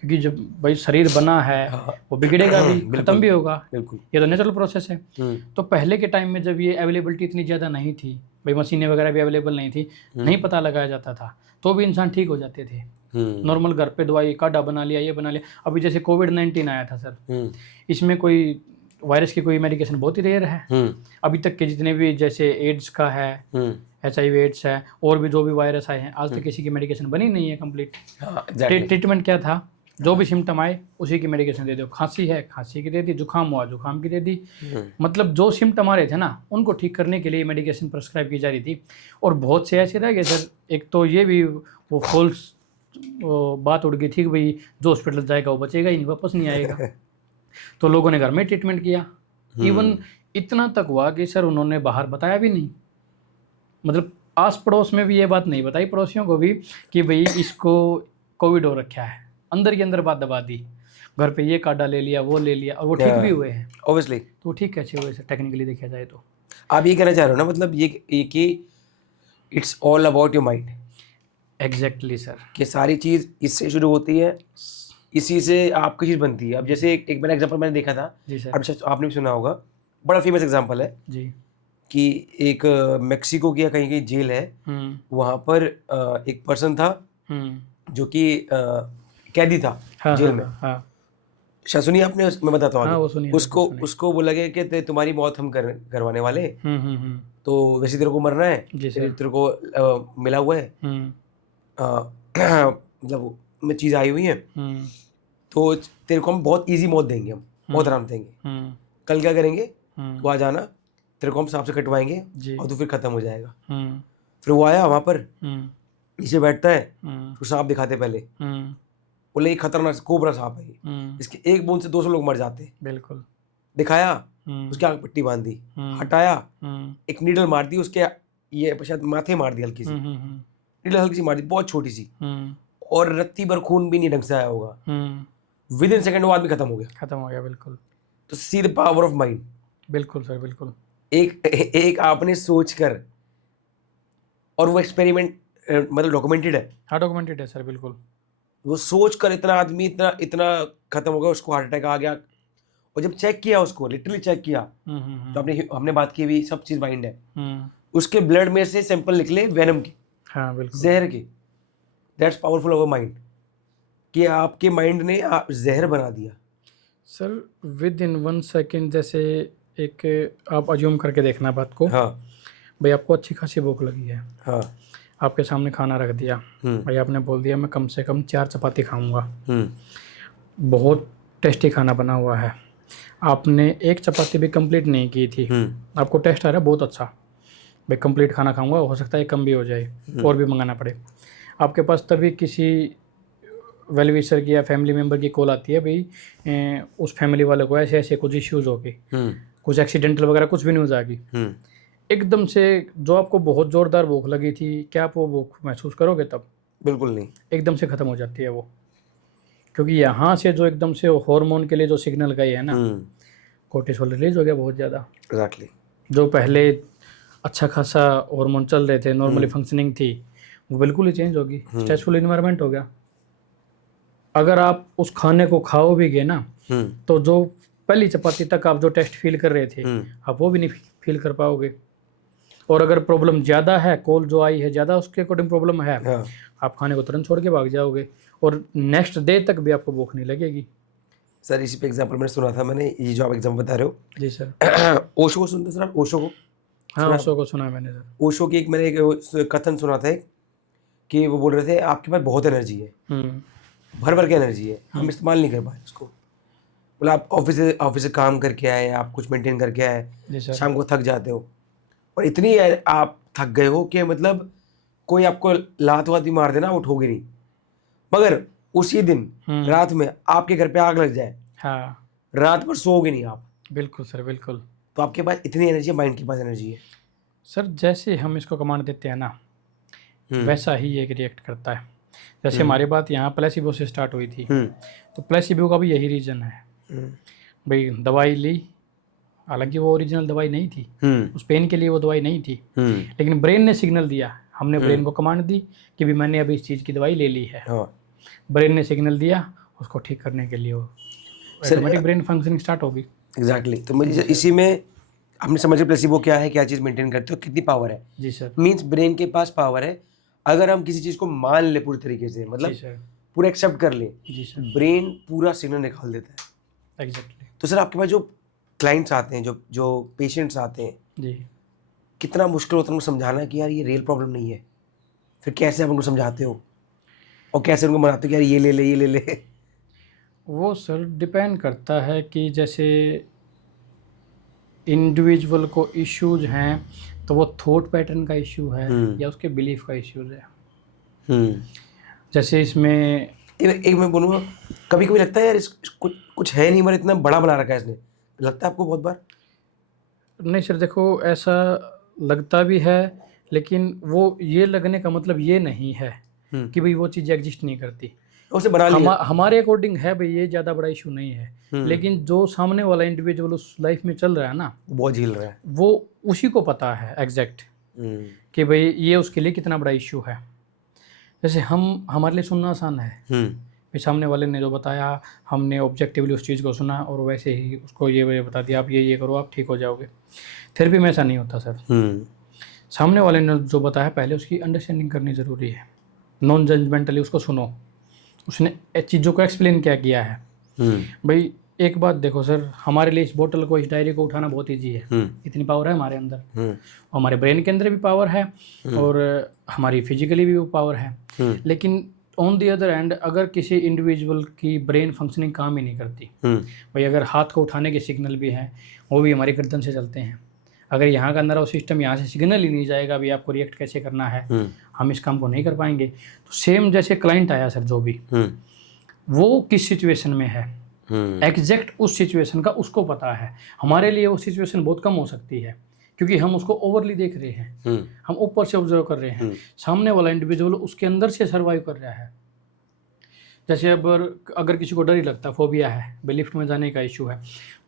क्योंकि जब भाई शरीर बना है वो बिगड़ेगा भी, खत्म भी होगा, ये तो नेचुरल प्रोसेस है। तो पहले के टाइम में जब ये अवेलेबिलिटी इतनी ज़्यादा नहीं थी, भाई मशीनें वगैरह भी अवेलेबल नहीं थी, नहीं पता लगाया जाता था, तो भी इंसान ठीक हो जाते थे। नॉर्मल घर पे दवाई काढ़ा बना लिया, ये बना लिया। अभी जैसे कोविड-19 आया था सर, इसमें कोई वायरस की कोई मेडिकेशन बहुत ही रेयर है। अभी तक के जितने भी, जैसे एड्स का है, HIV एड्स है, और भी जो भी वायरस आए हैं, आज तक किसी की मेडिकेशन बनी नहीं है कंप्लीट। ट्रीटमेंट क्या था, जो भी सिम्टम आए उसी की मेडिकेशन दे दो। खांसी है, खांसी की दे दी, जुकाम हुआ, जुकाम की दे दी। मतलब जो सिम्टम आ रहे थे ना, उनको ठीक करने के लिए मेडिकेशन प्रिस्क्राइब की जा रही थी। और बहुत से ऐसे रह गए सर, एक तो ये भी वो फॉल्स बात उड़ गई थी कि भाई जो हॉस्पिटल जाएगा वो बचेगा ही नहीं, वापस नहीं आएगा। तो लोगों ने घर में ट्रीटमेंट किया। इवन इतना तक हुआ कि सर उन्होंने बाहर बताया भी नहीं, मतलब आस पड़ोस में भी ये बात नहीं बताई, पड़ोसियों को भी, कि भाई इसको कोविड हो रखा है। अंदर के अंदर बात दबा दी, घर पे ये काढ़ा ले लिया, वो ले लिया, और वो ठीक भी हुए हैं ऑब्वियसली। तो ठीक कैसे हुए सर, टेक्निकली देखा जाए तो? आप ये कहना चाह रहे हो ना, मतलब ये कि it's all about your mind. Exactly sir, कि सारी चीज़ इससे शुरू होती है, इसी से आपकी चीज़ बनती है। अब जैसे एक मैंने एग्जांपल मैंने देखा था जी सर, अब आपने भी सुना होगा, बड़ा फेमस एग्जांपल है जी, कि एक मेक्सिको की या कहीं की जेल है, वहाँ पर एक पर्सन था जो कि कैदी था जेल में। शायद सुनिए आपने, मैं बताता हूँ आगे। उसको बोला गया कि तुम्हारी मौत हम करवाने वाले, तो वैसे तेरे को मरना है, तेरे को मिला हुआ है, मतलब में चीज़ आई हुई है, तो तेरे को हम बहुत इजी मौत देंगे, हम बहुत आराम देंगे। कल क्या करेंगे, तो आ जाना, तेरे को हम सांप से कटवाएंगे और तो फिर खत्म हो जाएगा। फिर वो आया वहाँ पर, नीचे बैठता है, तो सांप दिखाते पहले, बोले ये खतरनाक कोबरा सांप है, इसके एक बूंद से 200 लोग मर जाते। बिल्कुल दिखाया, उसके आंख पट्टी बांध दी, हटाया, एक नीडल मार दी उसके, ये शायद माथे मार दी, हल्की सी नीडल, हल्की सी मार दी, बहुत छोटी सी, और रत्ती भर खून भी नहीं ढंग से आया होगा। विद इन सेकंड वो आदमी खत्म हो गया। बिल्कुल। तो see the power of mind. बिल्कुल सर, बिल्कुल। एक आपने सोच कर, और वो एक्सपेरिमेंट मतलब डॉक्यूमेंटेड है। हाँ, डॉक्यूमेंटेड है सर, बिल्कुल। वो सोच कर इतना आदमी इतना खत्म हो गया, उसको हार्ट अटैक आ गया, और जब चेक किया उसको, लिटरली चेक किया, तो हमने बात की भी, सब चीज माइंड है। उसके ब्लड में से सैंपल निकले वेनम की, हाँ बिल्कुल, जहर की। दैट्स पावरफुल ऑफ माइंड, कि आपके माइंड ने जहर बना दिया। सर विद इन 1 सेकेंड, जैसे एक आप अज्यूम करके देखना बात को। हाँ भाई आपको अच्छी खासी भूख लगी है, हाँ, आपके सामने खाना रख दिया, भाई आपने बोल दिया मैं कम से कम 4 चपाती खाऊंगा, बहुत टेस्टी खाना बना हुआ है, आपने एक चपाती भी कंप्लीट नहीं की थी, आपको टेस्ट आ रहा है बहुत अच्छा, भाई कंप्लीट खाना खाऊंगा, हो सकता है कम भी हो जाए और भी मंगाना पड़े। आपके पास तभी किसी वेल विशर की या फैमिली मेम्बर की कॉल आती है, भाई उस फैमिली वाले को ऐसे ऐसे कुछ इश्यूज़ हो गए, कुछ एक्सीडेंटल वगैरह कुछ भी न्यूज़ आ गई। एकदम से जो आपको बहुत ज़ोरदार भूख लगी थी, क्या आप वो भूख महसूस करोगे तब? बिल्कुल नहीं, एकदम से ख़त्म हो जाती है वो, क्योंकि यहाँ से जो एकदम से हार्मोन के लिए जो सिग्नल गए है ना, कोर्टिसोल रिलीज हो गया बहुत ज़्यादा। एग्जैक्टली। जो पहले अच्छा खासा हार्मोन चल रहे थे, नॉर्मली फंक्शनिंग थी, वो बिल्कुल ही चेंज होगी, स्ट्रेसफुल इन्वायरमेंट हो गया। अगर आप उस खाने को खाओ भी गए ना, तो जो पहली चपाती तक आप जो टेस्ट फील कर रहे थे, आप वो भी नहीं फील कर पाओगे। और अगर प्रॉब्लम ज़्यादा है, कॉल जो आई है ज़्यादा, उसके अकॉर्डिंग प्रॉब्लम है, आप खाने को तुरंत छोड़ के भाग जाओगे, और नेक्स्ट डे तक भी आपको भूख नहीं लगेगी। सर इसी पे एग्जांपल मैंने सुना था, मैंने ये जो आप एग्जांपल बता रहे हो। जी सर। ओशो को सुनते सर आप? ओशो को? हाँ, ओशो को सुना है मैंने सर। ओशो की मैंने एक कथन सुना था कि वो बोल रहे थे आपके पास बहुत एनर्जी है, भर भर के एनर्जी है, हम इस्तेमाल नहीं कर पाए उसको। बोला आप ऑफिस से काम करके आए, आप कुछ मेंटेन करके आए, शाम को थक जाते हो, और इतनी आप थक गए हो कि मतलब कोई आपको लात वात भी मार देना उठोगे नहीं, मगर उसी दिन रात में आपके घर पे आग लग जाए, हाँ, रात भर सोओगे नहीं आप। बिल्कुल सर, बिल्कुल। तो आपके पास इतनी एनर्जी है, माइंड के पास एनर्जी है सर। जैसे हम इसको कमांड देते हैं ना, वैसा ही ये रिएक्ट करता है। जैसे हमारी बात यहाँ प्लेसिबो से स्टार्ट हुई थी, तो प्लेसिबो का भी यही रीज़न है भाई। दवाई ली, हालांकि वो ओरिजिनल दवाई नहीं थी, उस पेन के लिए वो दवाई नहीं थी, लेकिन ब्रेन ने सिग्नल दिया, हमने ब्रेन को कमांड दी कि भी मैंने अभी इस चीज़ की दवाई ले ली है। ब्रेन ने सिग्नल दिया उसको ठीक करने के लिए, वो ऑटोमेटिक ब्रेन फंक्शनिंग स्टार्ट होगी। एग्जैक्टली। तो मुझे इसी में हमने समझ लिया प्लेसिबो क्या है, क्या चीज़ मेंटेन करते हो, कितनी पावर है। जी सर। मींस ब्रेन के पास पावर है। अगर हम किसी चीज़ को मान ले पूरी तरीके से, मतलब पूरा एक्सेप्ट कर ले, जी सर, ब्रेन पूरा सिग्नल निकाल देता है। एग्जैक्टली। तो सर आपके पास जो क्लाइंट्स आते हैं, जो पेशेंट्स आते हैं जी, कितना मुश्किल होता है उनको समझाना कि यार ये रियल प्रॉब्लम नहीं है, फिर कैसे आप उनको समझाते हो और कैसे उनको मनाते हो कि यार ये ले ले, ये ले ले? वो सर डिपेंड करता है कि जैसे इंडिविजुअल को इश्यूज हैं तो वो थॉट पैटर्न का इश्यू है या उसके बिलीफ का इश्यूज है। जैसे इसमें एक मैं बोलूँगा, कभी कभी लगता है यार कुछ है नहीं, मगर इतना बड़ा बना रखा है इसने, लगता है आपको बहुत बार? नहीं सर, देखो ऐसा लगता भी है, लेकिन वो ये लगने का मतलब ये नहीं है कि भाई वो चीज़ एग्जिस्ट नहीं करती, उसे बना लिया। हमारे अकॉर्डिंग है भाई, ये ज़्यादा बड़ा इशू नहीं है, लेकिन जो सामने वाला इंडिविजुअल उस लाइफ में चल रहा है ना, बहुत झेल रहा है, वो उसी को पता है एग्जैक्ट कि भाई ये उसके लिए कितना बड़ा इशू है। जैसे हमारे लिए सुनना आसान है, फिर सामने वाले ने जो बताया हमने ऑब्जेक्टिवली उस चीज़ को सुना और वैसे ही उसको ये बता दिया आप ये करो आप ठीक हो जाओगे। थेरेपी में ऐसा नहीं होता सर। सामने वाले ने जो बताया पहले उसकी अंडरस्टैंडिंग करनी ज़रूरी है, नॉन जजमेंटली उसको सुनो, उसने चीज़ों को एक्सप्लेन क्या किया है। भाई एक बात देखो सर, हमारे लिए इस बोतल को, इस डायरी को उठाना बहुत ईजी है, इतनी पावर है हमारे अंदर, और हमारे ब्रेन के अंदर भी पावर है और हमारी फिजिकली भी वो पावर है। लेकिन ऑन दी अदर एंड अगर किसी इंडिविजुअल की ब्रेन फंक्शनिंग काम ही नहीं करती, भाई अगर हाथ को उठाने के सिग्नल भी हैं वो भी हमारी गर्दन से चलते हैं, अगर यहाँ का अंदर वो सिस्टम यहाँ से सिग्नल ही नहीं जाएगा भी आपको रिएक्ट कैसे करना है, हम इस काम को नहीं कर पाएंगे। तो सेम जैसे क्लाइंट आया सर, जो भी वो किस सिचुएशन में है, एग्जैक्ट उस सिचुएशन का उसको पता है। हमारे लिए वो सिचुएशन बहुत कम हो सकती है क्योंकि हम उसको ओवरली देख रहे हैं, हम ऊपर से ऑब्जर्व कर रहे हैं, सामने वाला इंडिविजुअल उसके अंदर से सर्वाइव कर रहा है। जैसे अगर किसी को डर ही लगता है, फोबिया है, भाई लिफ्ट में जाने का इशू है,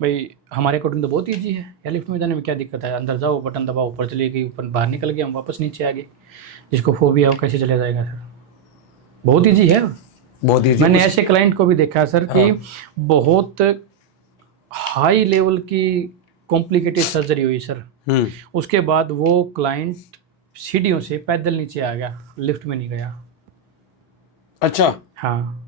भाई हमारे अकॉर्डिंग तो बहुत ईजी है यार, लिफ्ट में जाने में क्या दिक्कत है, अंदर जाओ, बटन दबाओ, ऊपर चले गई, ऊपर बाहर निकल गए, हम वापस नीचे आ गए। जिसको फोबिया हो कैसे चला जाएगा सर, बहुत ईजी है, बहुत ईजी। मैंने ऐसे क्लाइंट को भी देखा सर कि बहुत हाई लेवल की कॉम्प्लिकेटेड सर्जरी हुई सर, उसके बाद वो क्लाइंट सीढ़ियों से पैदल नीचे आ गया, लिफ्ट में नहीं गया। अच्छा, हाँ,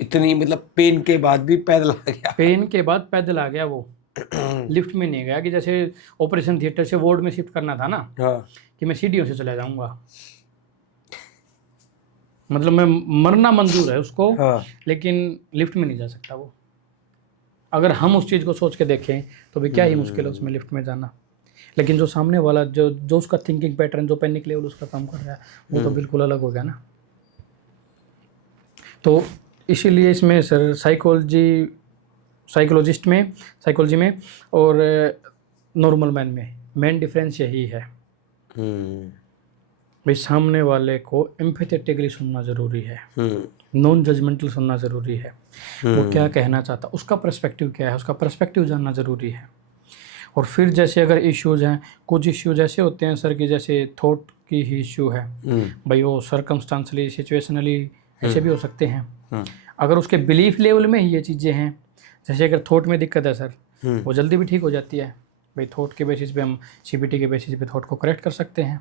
इतनी मतलब पेन के बाद भी पैदल आ गया? पेन के बाद पैदल आ गया वो, लिफ्ट में नहीं गया। कि जैसे ऑपरेशन थिएटर से वार्ड में शिफ्ट करना था ना, कि मैं सीढ़ियों से चला जाऊंगा, मतलब मैं मरना मंजूर है उसको, लेकिन लिफ्ट में नहीं जा सकता वो। अगर हम उस चीज़ को सोच के देखें तो भी क्या ही मुश्किल है उसमें लिफ्ट में जाना, लेकिन जो सामने वाला जो उसका थिंकिंग पैटर्न, जो पैनिक लेवल उसका काम कर रहा है, वो तो बिल्कुल अलग हो गया ना। तो इसीलिए इसमें सर साइकोलॉजी में और नॉर्मल मैन में मेन डिफरेंस यही है भाई, सामने वाले को एम्पैथेटिकली सुनना ज़रूरी है, नॉन जजमेंटल सुनना ज़रूरी है, वो क्या कहना चाहता, उसका पर्सपेक्टिव क्या है, उसका पर्सपेक्टिव जानना ज़रूरी है। और फिर जैसे अगर इश्यूज़ हैं, कुछ इश्यूज ऐसे होते हैं सर कि जैसे थॉट की ही इश्यू है, भाई वो सर्कमस्टांसली, सिचुएशनली ऐसे भी हो सकते हैं। अगर उसके बिलीफ लेवल में ही ये चीज़ें हैं, जैसे अगर थॉट में दिक्कत है सर, वो जल्दी भी ठीक हो जाती है भाई, थॉट के बेसिस पे हम CBT के बेसिस पे थॉट को करेक्ट कर सकते हैं।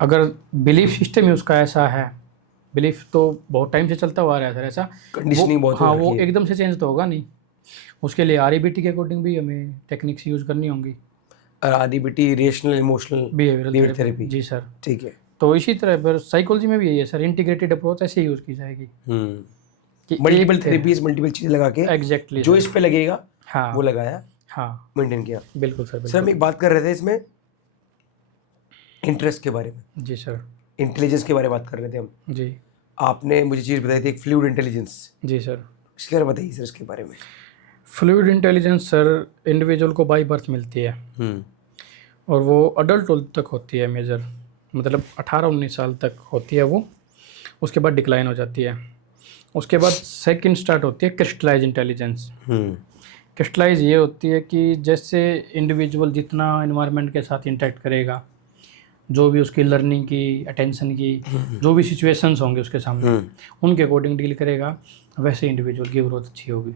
अगर बिलीफ सिस्टम ही उसका ऐसा है, बिलीफ तो बहुत टाइम से चलता हुआ आ रहा है सर ऐसा, कंडीशनिंग बहुत, हाँ, वो एकदम से चेंज तो होगा नहीं, उसके लिए REBT के अकॉर्डिंग भी हमें टेक्निक्स यूज़ करनी होंगी। REBT rational emotional behavioural therapy, जी सर, ठीक है। तो इसी तरह पर साइकोलॉजी में भी यही है सर, इंटीग्रेटेड अप्रोच ऐसे यूज़ की जाएगी कि मल्टीपल थेरेपीज, मल्टीपल चीज़ें लगा के, एग्जैक्टली जो इस पे लगेगा, हाँ, वो लगाया, हाँ, मेंटेन किया। बिल्कुल सर, बिल्कुल। सर हम एक बात कर रहे थे इसमें इंटरेस्ट के बारे में। जी सर। इंटेलिजेंस के बारे में बात कर रहे थे हम। जी। आपने मुझे चीज़ बताई थी, एक फ्लूइड इंटेलिजेंस। जी सर। इसके बारे में बताइए सर, इसके बारे में। फ्लूइड इंटेलिजेंस सर इंडिविजुअल को बाई बर्थ मिलती है और वो अडल्ट तक होती है मेजर, मतलब 18-19 साल तक होती है वो, उसके बाद डिक्लाइन हो जाती है। उसके बाद सेकंड स्टार्ट होती है क्रिस्टलाइज इंटेलिजेंस। क्रिस्टलाइज ये होती है कि जैसे इंडिविजुअल जितना इन्वायरमेंट के साथ इंटरेक्ट करेगा, जो भी उसकी लर्निंग की, अटेंशन की, जो भी सिचुएशंस होंगे उसके सामने, उनके अकॉर्डिंग डील करेगा, वैसे इंडिविजुअल की ग्रोथ अच्छी होगी।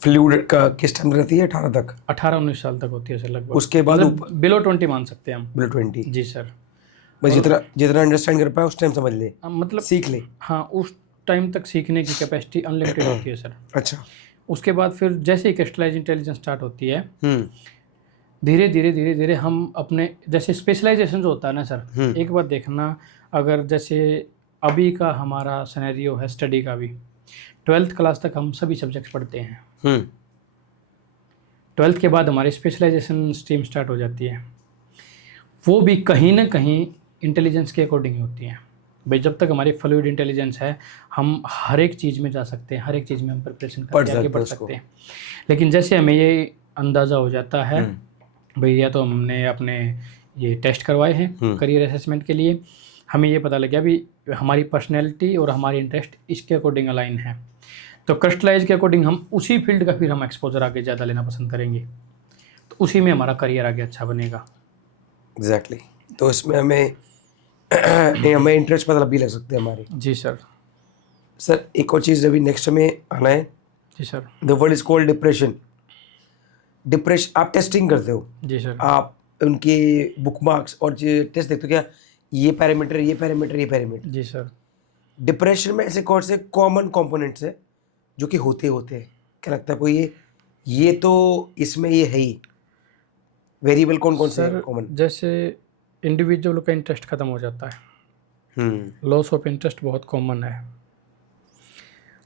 फ्लूइड का किस टाइम रहती है? 18 तक, 18-19 साल तक होती है सर लगभग। उसके बाद बिलो 20 मान सकते हैं हम। बिलो 20 जी सर। बस जितना अंडरस्टैंड कर पाए उस टाइम समझ ले, मतलब सीख ले। हाँ, उस टाइम तक सीखने की कैपेसिटी अनलिमिटेड होती है सर। अच्छा। उसके बाद फिर जैसे ही क्रिस्टलाइज इंटेलिजेंस स्टार्ट होती है, धीरे धीरे हम अपने, जैसे स्पेशलाइजेशन जो होता है ना सर, एक बात देखना, अगर जैसे अभी का हमारा सिनेरियो है स्टडी का भी, 12th क्लास तक हम सभी सब्जेक्ट पढ़ते हैं। 12th के बाद हमारी स्पेशलाइजेशन स्ट्रीम स्टार्ट हो जाती है, वो भी कहीं ना कहीं इंटेलिजेंस के अकॉर्डिंग होती हैं। भाई जब तक हमारी फ्लूइड इंटेलिजेंस है, हम हर एक चीज़ में जा सकते हैं, हर एक चीज़ में हम प्रिपरेशन करके आगे बढ़ सकते हैं। लेकिन जैसे हमें ये अंदाज़ा हो जाता है भैया, तो हमने अपने ये टेस्ट करवाए हैं करियर असेसमेंट के लिए, हमें ये पता लग गया भी हमारी पर्सनैलिटी और हमारी इंटरेस्ट इसके अकॉर्डिंग अलाइन है, तो क्रिस्टलाइज के अकॉर्डिंग हम उसी फील्ड का फिर हम एक्सपोजर आगे ज़्यादा लेना पसंद करेंगे, तो उसी में हमारा करियर आगे अच्छा बनेगा। एग्जैक्टली। तो इसमें हमें इंटरेस्ट पता भी लग सकते हैं हमारे। जी सर। सर एक और चीज़ अभी नेक्स्ट में आना है। जी sir. The word is called depression. Depression आप टेस्टिंग करते हो? जी सर। आप उनके बुक मार्क्स और टेस्ट देखते हो क्या, ये पैरामीटर, ये पैरामीटर, ये पैरामीटर? जी सर। डिप्रेशन में ऐसे कौन से कॉमन कंपोनेंट्स हैं जो कि होते हैं? क्या लगता है आपको, ये तो इसमें ये है ही, वेरिएबल कौन से हैं कॉमन? जैसे इंडिविजुअल का इंटरेस्ट ख़त्म हो जाता है, लॉस ऑफ इंटरेस्ट बहुत कॉमन है।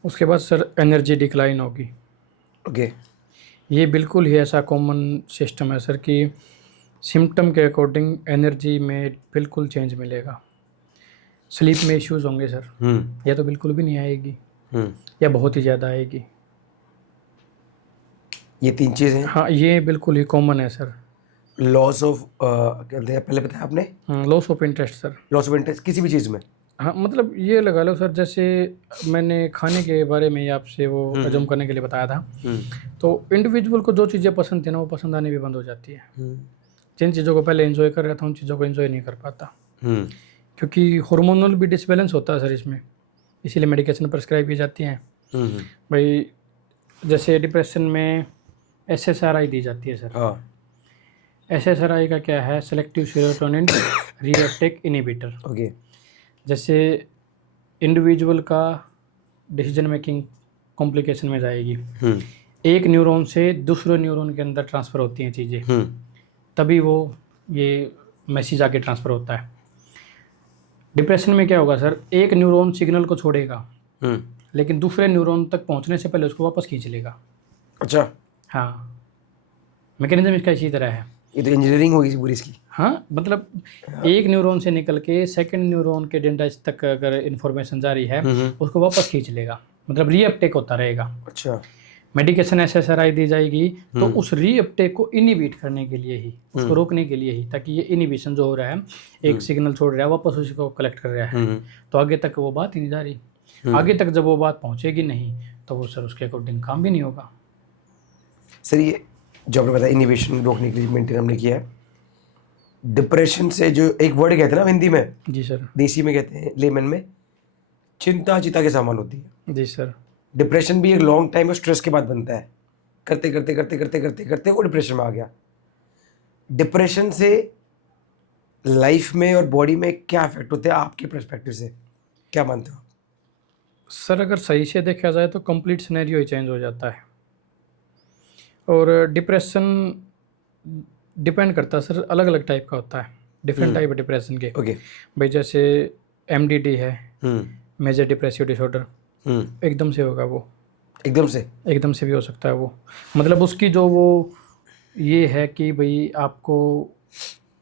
उसके बाद सर एनर्जी डिक्लाइन होगी। ओके। ये बिल्कुल ही ऐसा कॉमन सिस्टम है सर कि सिम्टम के अकॉर्डिंग एनर्जी में बिल्कुल चेंज मिलेगा। स्लीप में इश्यूज़ होंगे सर, या तो बिल्कुल भी नहीं आएगी या बहुत ही ज़्यादा आएगी। ये 3 चीज़ें? हाँ, ये बिल्कुल ही कॉमन है सर। लॉस ऑफ कहते हैं, पहले बताया आपने? Loss of interest sir. Loss of interest किसी भी चीज़ में? हाँ, मतलब ये लगा लो सर, जैसे मैंने खाने के बारे में आपसे वो अजूम करने के लिए बताया था, तो इंडिविजुअल को जो चीज़ें पसंद थी ना, वो पसंद आने भी बंद हो जाती है। जिन चीज़ों को पहले एंजॉय कर रहा था, उन चीज़ों को एंजॉय नहीं कर पाता, क्योंकि हार्मोनल भी डिसबैलेंस होता है सर इसमें, इसीलिए मेडिकेशन प्रिस्क्राइब की जाती हैं। भाई जैसे डिप्रेशन में SSRI दी जाती है सर। SSRI का क्या है? Selective serotonin reuptake inhibitor. Okay. जैसे इंडिविजुअल का डिसीजन मेकिंग कॉम्प्लिकेशन में जाएगी, एक न्यूरॉन से दूसरे न्यूरॉन के अंदर ट्रांसफ़र होती हैं चीज़ें, तभी वो ये मैसेज आगे ट्रांसफ़र होता है। डिप्रेशन में क्या होगा सर, एक न्यूरॉन सिग्नल को छोड़ेगा, लेकिन दूसरे न्यूरॉन तक पहुंचने से पहले उसको वापस खींच लेगा। अच्छा। हाँ, मैकेनिज्म इसका इसी तरह है। ये तो इंजीनियरिंग होगी पूरी इसकी। हाँ, मतलब एक न्यूरॉन से निकल के सेकंड न्यूरॉन के डेंड्राइट्स तक अगर इन्फॉर्मेशन जा रही है, उसको वापस खींच लेगा, मतलब रीअपटेक होता रहेगा। अच्छा। मेडिकेशन SSRI दी जाएगी तो उस रीअपटेक को इनिबिट करने के लिए ही, उसको रोकने के लिए ही, ताकि ये इनिबिशन जो हो रहा है, एक सिग्नल छोड़ रहा है, वापस उसी को कलेक्ट कर रहा है, तो आगे तक वो बात ही नहीं जा रही। आगे तक जब वो बात पहुँचेगी नहीं, तो वो सर उसके अकॉर्डिंग काम भी नहीं होगा। सर ये जो आपने बताया इनिबिशन रोकने के लिए मेंटेन हमने किया है, डिप्रेशन से जो एक वर्ड कहते हैं ना हिंदी में, जी सर, देसी में कहते हैं, लेमन में चिंता चिता के सामान होती है। जी सर। डिप्रेशन भी एक लॉन्ग टाइम और स्ट्रेस के बाद बनता है, करते करते करते करते करते करते वो डिप्रेशन में आ गया। डिप्रेशन से लाइफ में और बॉडी में क्या इफेक्ट होते हैं आपके पर्सपेक्टिव से, क्या मानते हो? सर अगर सही से देखा जाए तो कंप्लीट सिनेरियो ही चेंज हो जाता है, और डिप्रेशन डिपेंड करता है सर, अलग अलग टाइप का होता है, डिफरेंट टाइप है डिप्रेशन के। ओके। भाई जैसे MDD है, मेजर डिप्रेसिव डिसऑर्डर, एकदम से होगा वो, एकदम से भी हो सकता है वो, मतलब उसकी जो वो ये है कि भाई आपको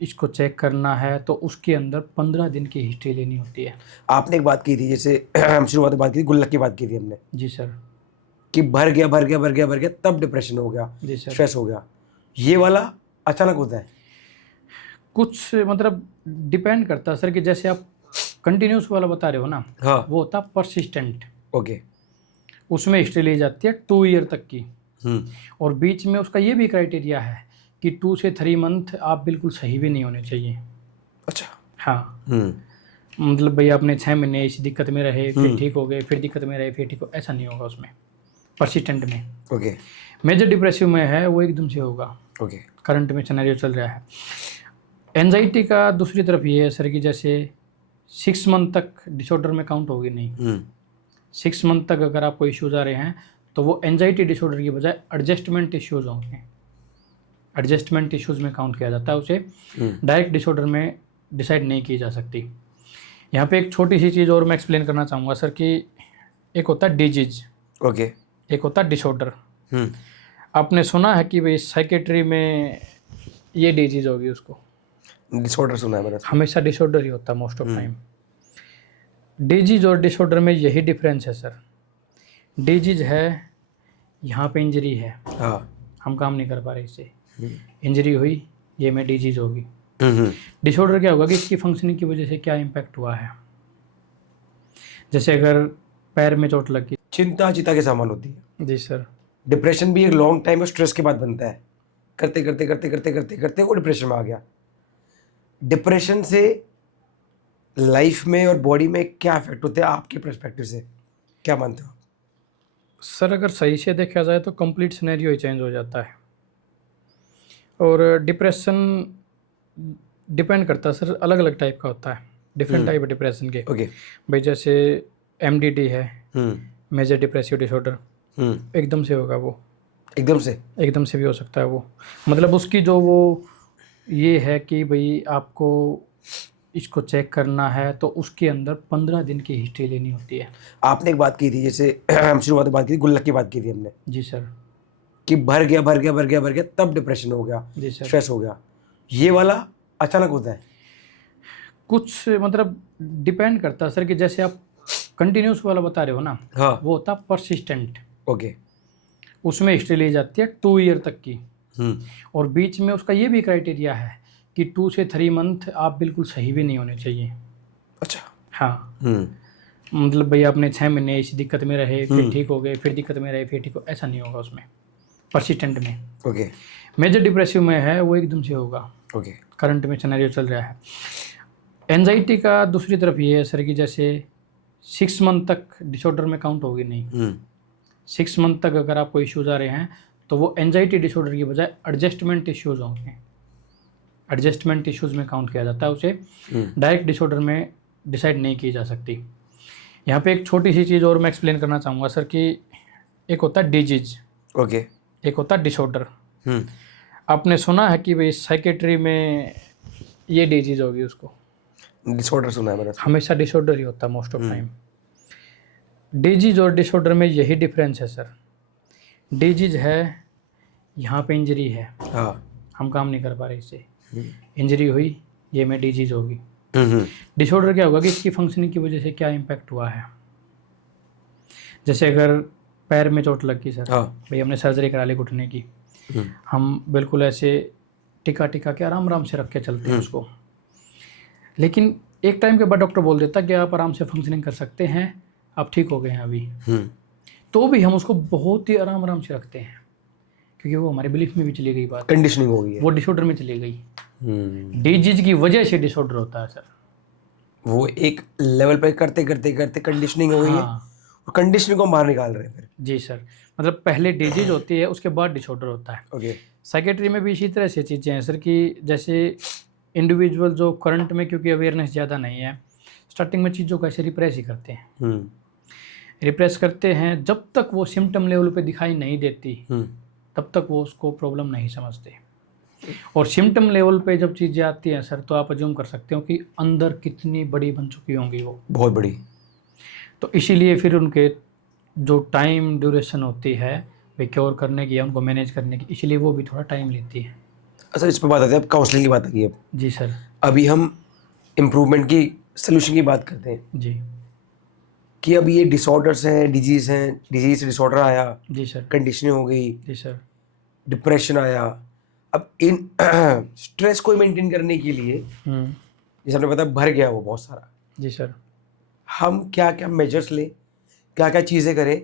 इसको चेक करना है, तो उसके अंदर 15 दिन की हिस्ट्री लेनी होती है। आपने एक बात की थी, जैसे हम शुरुआत में बात की थी, गुल्लक की बात की थी हमने। जी सर। कि भर गया भर गया भर गया भर गया, तब डिप्रेशन हो गया, जी सर। स्ट्रेस हो गया। ये वाला अचानक होता है? कुछ मतलब डिपेंड करता है सर कि जैसे आप कंटिन्यूस वाला बता रहे हो ना, हाँ। वो होता परसिस्टेंट। ओके। उसमें हिस्ट्री ली जाती है 2 ईयर तक की, हम्म। और बीच में उसका ये भी क्राइटेरिया है कि 2 से 3 मंथ आप बिल्कुल सही भी नहीं होने चाहिए। अच्छा। हाँ, मतलब भाई आपने 6 महीने इसी दिक्कत में रहे, फिर ठीक हो गए, फिर दिक्कत में रहे, फिर ठीक हो, ऐसा नहीं होगा उसमें परसिस्टेंट में। ओके। मेजर डिप्रेसिव में है वो एकदम से होगा। ओके। करंट में सिनेरियो चल रहा है। एंजाइटी का दूसरी तरफ ये है सर कि जैसे 6 मंथ तक डिसऑर्डर में काउंट होगी नहीं। 6 मंथ तक अगर आपको इश्यूज आ रहे हैं तो वो एंजाइटी डिसऑर्डर की बजाय एडजस्टमेंट इश्यूज होंगे। एडजस्टमेंट इश्यूज में काउंट किया जाता है उसे, डायरेक्ट डिसऑर्डर में डिसाइड नहीं की जा सकती। यहाँ पे एक छोटी सी चीज़ और मैं एक्सप्लेन करना चाहूँगा सर कि एक होता है डिजीज, ओके। एक होता है डिसऑर्डर। आपने सुना है कि भाई साइकेट्री में ये डिजीज होगी, उसको डिसऑर्डर सुना है मैंने। हमेशा डिसऑर्डर ही होता है मोस्ट ऑफ टाइम। डिजीज और डिसऑर्डर में यही डिफरेंस है सर। डिजीज है यहाँ पे इंजरी है, हाँ। हम काम नहीं कर पा रहे इससे, इंजरी हुई, ये में डिजीज होगी। डिसऑर्डर क्या होगा कि इसकी फंक्शनिंग की वजह से क्या इम्पैक्ट हुआ है। जैसे अगर पैर में चोट लगी, चिंता चिता के समान होती है। जी सर। डिप्रेशन भी एक लॉन्ग टाइम और स्ट्रेस के बाद बनता है। करते करते करते करते करते करते वो डिप्रेशन में आ गया। डिप्रेशन से लाइफ में और बॉडी में क्या इफेक्ट होते हैं आपके पर्सपेक्टिव से, क्या मानते हो? सर अगर सही से देखा जाए तो कंप्लीट सिनेरियो ही चेंज हो जाता है। और डिप्रेशन डिपेंड करता है सर, अलग अलग टाइप का होता है, डिफरेंट टाइप है डिप्रेशन के। ओके। भाई जैसे MDD है, मेजर डिप्रेसिव डिसऑर्डर, एकदम से होगा वो, एकदम से भी हो सकता है वो। मतलब उसकी जो वो ये है कि भाई आपको इसको चेक करना है तो उसके अंदर 15 दिन की हिस्ट्री लेनी होती है। आपने एक बात की थी, जैसे हम शुरुआत में बात की थी, गुल्लक की बात की थी हमने। जी सर। कि भर गया भर गया भर गया भर गया, तब डिप्रेशन हो गया, जी सर। स्ट्रेस हो गया। ये वाला अचानक होता है? कुछ मतलब डिपेंड करता है सर कि जैसे आप कंटिन्यूस वाला बता रहे हो ना, हाँ। वो होता परसिस्टेंट। ओके। उसमें हिस्ट्री ली जाती है 2 ईयर तक की, और बीच में उसका ये भी क्राइटेरिया है कि 2 से 3 मंथ आप बिल्कुल सही भी नहीं होने चाहिए। अच्छा। हाँ, मतलब भाई आपने 6 महीने इसी दिक्कत में रहे, फिर ठीक हो गए, फिर दिक्कत में रहे, फिर ठीक हो, ऐसा नहीं होगा उसमें परसिस्टेंट में। ओके। मेजर डिप्रेसिव में है वो एकदम से होगा। ओके। करंट में सिनेरियो चल रहा है। एंजाइटी का दूसरी तरफ ये है सर कि जैसे 6 मंथ तक डिसऑर्डर में काउंट होगी नहीं। 6 मंथ तक अगर आपको इश्यूज आ रहे हैं तो वो एंजाइटी डिसऑर्डर की बजाय एडजस्टमेंट इश्यूज होंगे। एडजस्टमेंट इश्यूज में काउंट किया जाता है उसे, डायरेक्ट डिसऑर्डर में डिसाइड नहीं की जा सकती। यहाँ पे एक छोटी सी चीज़ और मैं एक्सप्लेन करना चाहूँगा सर कि एक होता है डिजीज, ओके, एक होता है डिसऑर्डर। आपने सुना है कि भाई साइकेट्री में ये डिजीज होगी, उसको डिसऑर्डर सुना है मैंने। हमेशा डिसऑर्डर ही होता है मोस्ट ऑफ टाइम। डिजीज और डिसऑर्डर में यही डिफरेंस है सर। डिजीज है यहाँ पे इंजरी है, हाँ। हम काम नहीं कर पा रहे इससे, इंजरी हुई, ये में डिजीज होगी। डिसऑर्डर क्या होगा कि इसकी फंक्शनिंग की वजह से क्या इम्पैक्ट हुआ है। जैसे अगर पैर में चोट लग गई सर, भाई हमने सर्जरी करा ली घुटने की, हम बिल्कुल ऐसे टिका टिका के आराम आराम से रख के चलते हैं उसको, लेकिन एक टाइम के बाद डॉक्टर बोल देता कि आप आराम से फंक्शनिंग कर सकते हैं, आप ठीक हो गए हैं अभी। तो भी हम उसको बहुत ही आराम आराम से रखते हैं क्योंकि वो हमारे बिलीफ में भी चली गई बात, कंडीशनिंग हो गई है, वो डिसऑर्डर में चली गई। डिजीज की वजह से डिसऑर्डर होता है सर। वो एक लेवल पे करते करते करते कंडीशनिंग हो गई है, और कंडीशनिंग को बाहर निकाल रहे हैं फिर। जी सर, मतलब पहले डिजीज होती है, उसके बाद डिसऑर्डर होता है। ओके। साइकेट्री में भी इसी तरह से चीज़ें हैं सर कि जैसे इंडिविजुअल जो करंट में, क्योंकि अवेयरनेस ज़्यादा नहीं है, स्टार्टिंग में चीज़ों को ऐसे रिप्रेस ही करते हैं, रिप्रेस करते हैं। जब तक वो सिम्टम लेवल पे दिखाई नहीं देती तब तक वो उसको प्रॉब्लम नहीं समझते, और सिम्टम लेवल पे जब चीज़ें आती हैं सर तो आप अज्यूम कर सकते हो कि अंदर कितनी बड़ी बन चुकी होंगी वो, बहुत बड़ी। तो इसीलिए फिर उनके जो टाइम ड्यूरेशन होती है वे क्योर करने की या उनको मैनेज करने की, इसीलिए वो भी थोड़ा टाइम लेती है। अच्छा, इस पर बात आती है, अब काउंसलिंग की बात आ गई है। जी सर। अभी हम इम्प्रूवमेंट की, सोल्यूशन की बात करते हैं। जी। कि अब ये डिसऑर्डर्स हैं, डिजीज से डिसऑर्डर आया, जी सर, कंडीशनिंग हो गई, जी सर, डिप्रेशन आया। अब इन स्ट्रेस को मेंटेन करने के लिए, जैसे आपने बताया भर गया वो बहुत सारा, जी सर, हम क्या क्या मेजर्स लें, क्या क्या चीज़ें करें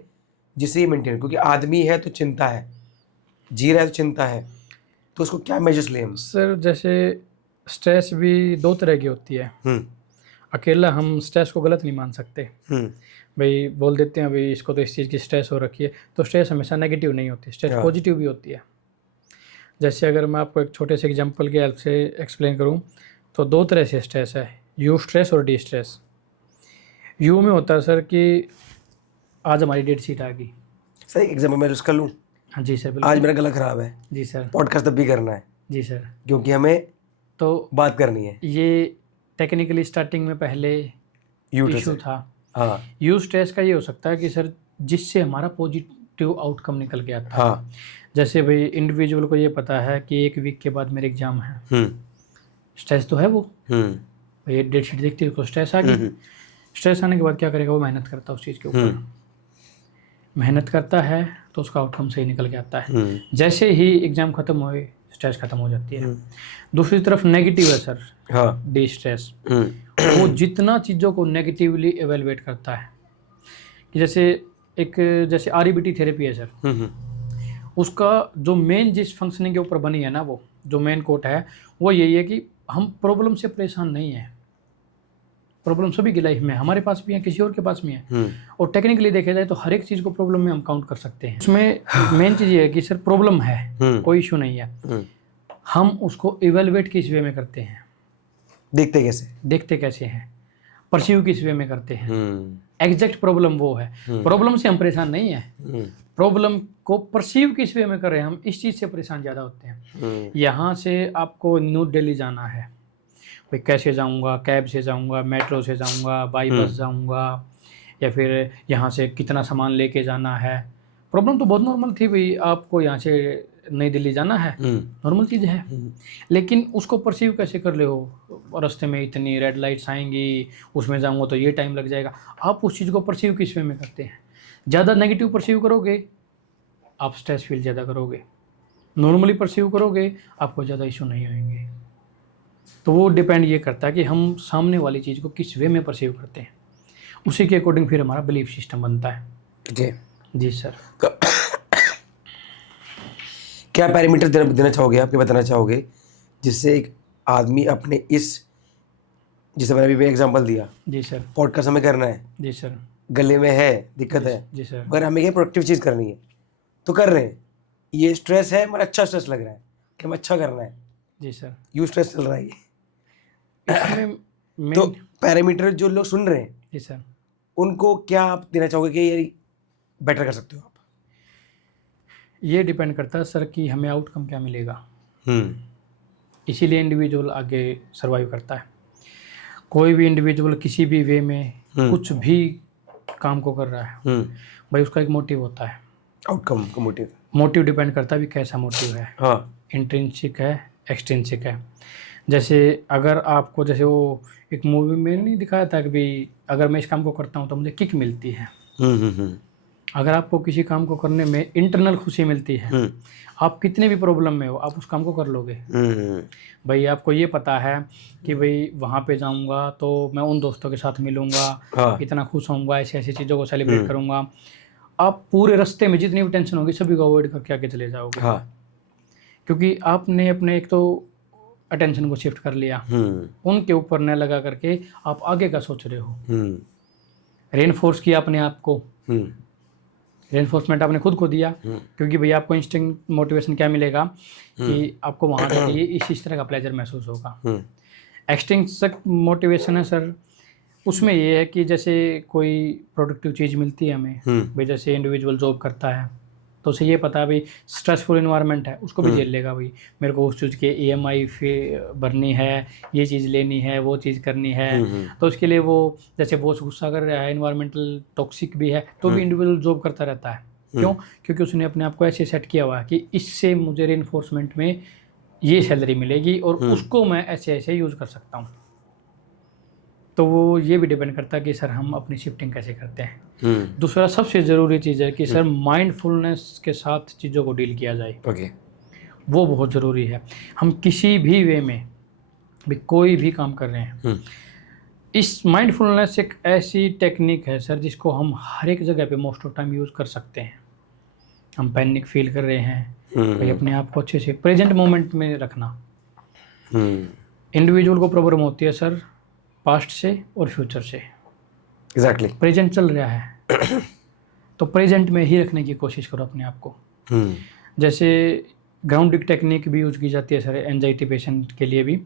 जिससे ये मेंटेन, क्योंकि आदमी है तो चिंता है, जी रहा है तो चिंता है, तो उसको क्या मेजर्स लें हम? सर जैसे स्ट्रेस भी 2 तरह की होती है। अकेला हम स्ट्रेस को गलत नहीं मान सकते। भाई बोल देते हैं भाई इसको तो इस चीज़ की स्ट्रेस हो रखी है, तो स्ट्रेस हमेशा नेगेटिव नहीं होती, स्ट्रेस हाँ। पॉजिटिव भी होती है। जैसे अगर मैं आपको एक छोटे से एग्जांपल की हेल्प से एक्सप्लेन करूं, तो 2 तरह से स्ट्रेस है, यू स्ट्रेस और डी स्ट्रेस। यू में होता है सर कि आज हमारी डेट शीट आ गई। सही एग्जाम्पल मैं उसका लूँ? हाँ जी सर, बिल्कुल। आज मेरा गला खराब है, जी सर, पॉडकास्ट तब भी करना है जी सर, क्योंकि हमें तो बात करनी है। ये टेक्निकली स्टार्टिंग में पहले इशू था। हाँ यू स्ट्रेस का ये हो सकता है कि सर जिससे हमारा पॉजिटिव आउटकम निकल के आता है। हाँ जैसे भाई इंडिविजुअल को ये पता है कि 1 वीक के बाद मेरे एग्जाम है, स्ट्रेस तो है वो, ये डेट शीट देखती है उसको स्ट्रेस आ गई। स्ट्रेस आने के बाद क्या करेगा, वो मेहनत करता है उस चीज़ के ऊपर, मेहनत करता है तो उसका आउटकम सही निकल के आता है। जैसे ही एग्ज़ाम ख़त्म हुए स्ट्रेस ख़त्म हो जाती है। दूसरी तरफ नेगेटिव है सर, हाँ डी स्ट्रेस, वो जितना चीज़ों को नेगेटिवली एवेलुएट करता है कि जैसे REBT थेरेपी है सर, उसका जो मेन जिस फंक्शनिंग के ऊपर बनी है ना, वो जो मेन कोट है वो यही है कि हम प्रॉब्लम से परेशान नहीं हैं। प्रॉब्लम सभी की लाइफ में, हमारे पास भी है, किसी और के पास भी है, और टेक्निकली देखा जाए तो हर एक चीज़ को प्रॉब्लम में हम काउंट कर सकते हैं। उसमें मेन चीज़ ये है कि सर प्रॉब्लम है, कोई इशू नहीं है, हम उसको इवेलुएट किस वे में करते हैं, देखते कैसे हैं, परसीव किस वे में करते हैं। एग्जैक्ट प्रॉब्लम वो है, प्रॉब्लम से हम परेशान नहीं है, प्रॉब्लम को परसीव किस वे में कर रहे हैं, हम इस चीज़ से परेशान ज़्यादा होते हैं। यहाँ से आपको न्यू दिल्ली जाना है, भाई कैसे जाऊँगा, कैब से जाऊँगा, मेट्रो से जाऊँगा, बाई बस जाऊँगा, या फिर यहाँ से कितना सामान लेके जाना है। प्रॉब्लम तो बहुत नॉर्मल थी भाई, आपको यहाँ से नई दिल्ली जाना है, नॉर्मल चीज़ है, लेकिन उसको परसीव कैसे कर ले हो, रास्ते में इतनी रेड लाइट्स आएंगी, उसमें जाऊँगा तो ये टाइम लग जाएगा। आप उस चीज़ को परसीव किस वे में करते हैं? ज़्यादा नेगेटिव परसीव करोगे आप स्ट्रेस फील ज़्यादा करोगे, नॉर्मली परसीव करोगे आपको ज़्यादा इशू नहीं होंगे। तो वो डिपेंड ये करता है कि हम सामने वाली चीज़ को किस वे में परसीव करते हैं, उसी के अकॉर्डिंग फिर हमारा बिलीफ सिस्टम बनता है। जी सर। क्या पैरामीटर देना चाहोगे, आपके बताना चाहोगे, जिससे एक आदमी अपने इस, जिसे मैंने अभी एग्जांपल दिया, जी सर, पॉडकास्ट हमें करना है, जी सर, गले में है दिक्कत है, जी सर, अगर हमें ये प्रोडक्टिव चीज़ करनी है तो कर रहे हैं, ये स्ट्रेस है मगर अच्छा स्ट्रेस लग रहा है कि हमें अच्छा करना है, जी सर, यू स्ट्रेस चल रहा है इसमें तो पैरामीटर जो लोग सुन रहे हैं, जी सर, उनको क्या आप देना चाहोगे कि ये बेटर कर सकते हो आप? ये डिपेंड करता है सर कि हमें आउटकम क्या मिलेगा, इसीलिए इंडिविजुअल आगे सर्वाइव करता है। कोई भी इंडिविजुअल किसी भी वे में कुछ भी काम को कर रहा है, भाई उसका एक मोटिव होता है, आउटकम का मोटिव डिपेंड करता है भी कैसा मोटिव है। हाँ, इंट्रिंसिक है, एक्सट्रिंसिक है। जैसे अगर आपको, जैसे वो एक मूवी में नहीं दिखाया था कि भाई अगर मैं इस काम को करता हूँ तो मुझे किक मिलती है। अगर आपको किसी काम को करने में इंटरनल खुशी मिलती है, आप कितने भी प्रॉब्लम में हो आप उस काम को कर लोगे। भाई आपको ये पता है कि भाई वहाँ पे जाऊँगा तो मैं उन दोस्तों के साथ मिलूँगा, हाँ, इतना खुश होऊंगा, ऐसी ऐसी चीज़ों को सेलिब्रेट करूँगा, आप पूरे रास्ते में जितनी भी टेंशन होगी सभी को अवॉइड करके आगे चले जाओगे। हाँ, क्योंकि आपने अपने एक तो अटेंशन को शिफ्ट कर लिया, उनके ऊपर न लगा करके आप आगे का सोच रहे हो, रेनफोर्स किया अपने आप को, रेनफोर्समेंट आपने खुद को दिया, क्योंकि भैया आपको इंस्टिंक्ट मोटिवेशन क्या मिलेगा कि आपको वहाँ जाके ये इस तरह का प्लेजर महसूस होगा। एक्सट्रिंसिक मोटिवेशन है सर, उसमें ये है कि जैसे कोई प्रोडक्टिव चीज़ मिलती है हमें, भाई जैसे इंडिविजुअल जॉब करता है तो उसे ये पता है भाई स्ट्रेसफुल इन्वायरमेंट है, उसको भी झेल लेगा, भाई मेरे को उस चीज़ के EMI भरनी है, ये चीज़ लेनी है, वो चीज़ करनी है, तो उसके लिए वो जैसे बॉस गुस्सा कर रहा है, इन्वायरमेंटल टॉक्सिक भी है, तो भी इंडिविजुअल जॉब करता रहता है। क्यों? क्योंकि उसने अपने आप को ऐसे सेट किया हुआ है कि इससे मुझे रेनफोर्समेंट में ये सैलरी मिलेगी और उसको मैं ऐसे ऐसे यूज़ कर सकता हूँ। तो वो ये भी डिपेंड करता है कि सर हम अपनी शिफ्टिंग कैसे करते हैं। दूसरा सबसे ज़रूरी चीज़ है कि सर माइंडफुलनेस के साथ चीज़ों को डील किया जाए। ओके। वो बहुत ज़रूरी है। हम किसी भी वे में भी कोई भी काम कर रहे हैं, इस माइंडफुलनेस एक ऐसी टेक्निक है सर जिसको हम हर एक जगह पे मोस्ट ऑफ टाइम यूज़ कर सकते हैं। हम पैनिक फील कर रहे हैं, भाई अपने आप को अच्छे से प्रेजेंट मोमेंट में रखना। इंडिविजुअल को प्रॉब्लम होती है सर पास्ट से और फ्यूचर से। एग्जैक्टली। प्रेजेंट चल रहा है तो प्रेजेंट में ही रखने की कोशिश करो अपने आप को। जैसे ग्राउंडिंग टेक्निक भी यूज की जाती है सर एंजाइटी पेशेंट के लिए भी।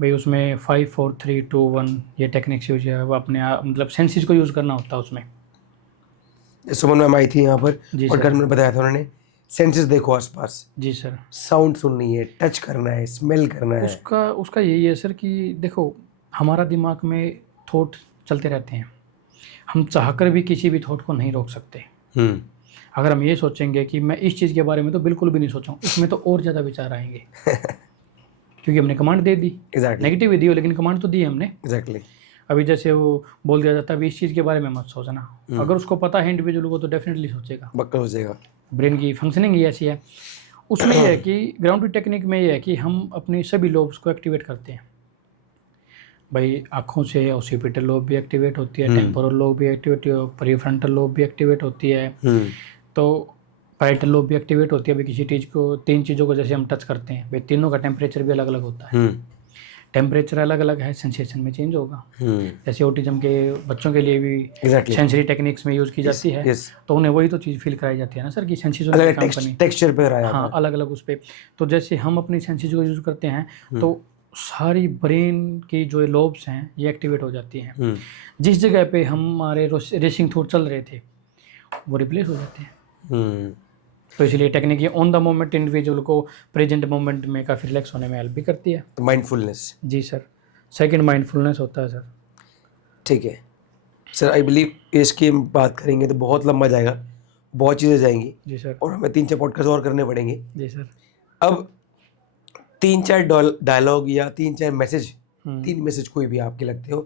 भाई उसमें 5 4 3 2 1 ये टेक्निक्स यूज है। वो अपने आप मतलब सेंसेस को यूज़ करना होता है उसमें। सुमन मैम आई थी यहाँ पर जी और सर। घर में बताया था उन्होंने, सेंसेस देखो आसपास। जी सर। साउंड सुननी है, टच करना है, स्मेल करना है। उसका यही है सर कि देखो हमारा दिमाग में थॉट चलते रहते हैं, हम चाहकर भी किसी भी थॉट को नहीं रोक सकते। अगर हम ये सोचेंगे कि मैं इस चीज़ के बारे में तो बिल्कुल भी नहीं सोचूं, इसमें तो और ज़्यादा विचार आएंगे क्योंकि हमने कमांड दे दी। नेगेटिव दी हो लेकिन कमांड तो दी है हमने। एग्जैक्टली। अभी जैसे वो बोल दिया जाता है अभी इस चीज़ के बारे में मत सोचना, अगर उसको पता है इंडिविजुअल को तो डेफिनेटली सोचेगा, बक्का हो जाएगा। ब्रेन की फंक्शनिंग ही ऐसी है। उसमें यह है कि ग्राउंडिंग टेक्निक में ये है कि हम अपनी सभी लोब्स को एक्टिवेट करते हैं। भाई आँखों से ऑसिपिटल लोब भी एक्टिवेट होती है, टेम्पोरल लोब भी एक्टिवेट होती है, प्रीफ्रंटल लोब भी एक्टिवेट होती है, तो पैरेटल लोब भी एक्टिवेट होती है। भाई किसी चीज़ को, 3 चीज़ों को जैसे हम टच करते हैं, भाई तीनों का टेम्परेचर भी अलग अलग होता है। टेम्परेचर अलग अलग है, सेंसेशन में चेंज होगा। जैसे ऑटिज्म के बच्चों के लिए भी सेंसरी टेक्निक्स में यूज़ की जाती है, तो उन्हें वही तो चीज़ फील कराई जाती है ना सर कि सेंसेस काम करनी, टेक्सचर पे रहा है। हाँ अलग अलग उस पर। तो जैसे हम अपनी सेंसेस को यूज़ करते हैं तो सारी ब्रेन की जो लोब्स हैं ये एक्टिवेट हो जाती हैं। जिस जगह पे हमारे रेसिंग थॉट चल रहे थे वो रिप्लेस हो जाते हैं। तो इसलिए टेक्निक ये ऑन द मोमेंट इंडिविजुअल को प्रेजेंट मोमेंट में काफ़ी रिलैक्स होने में हेल्प भी करती है। तो माइंडफुलनेस। जी सर, सेकंड माइंडफुलनेस होता है सर। ठीक है सर। आई बिलीव इसकी हम बात करेंगे तो बहुत लंबा जाएगा, बहुत चीज़ें जाएंगी। जी सर। और हमें 3-4 पॉडकास्ट और करने पड़ेंगे। जी सर। अब 3-4 डायलॉग या 3-4 मैसेज, 3 मैसेज कोई भी आपके लगते हो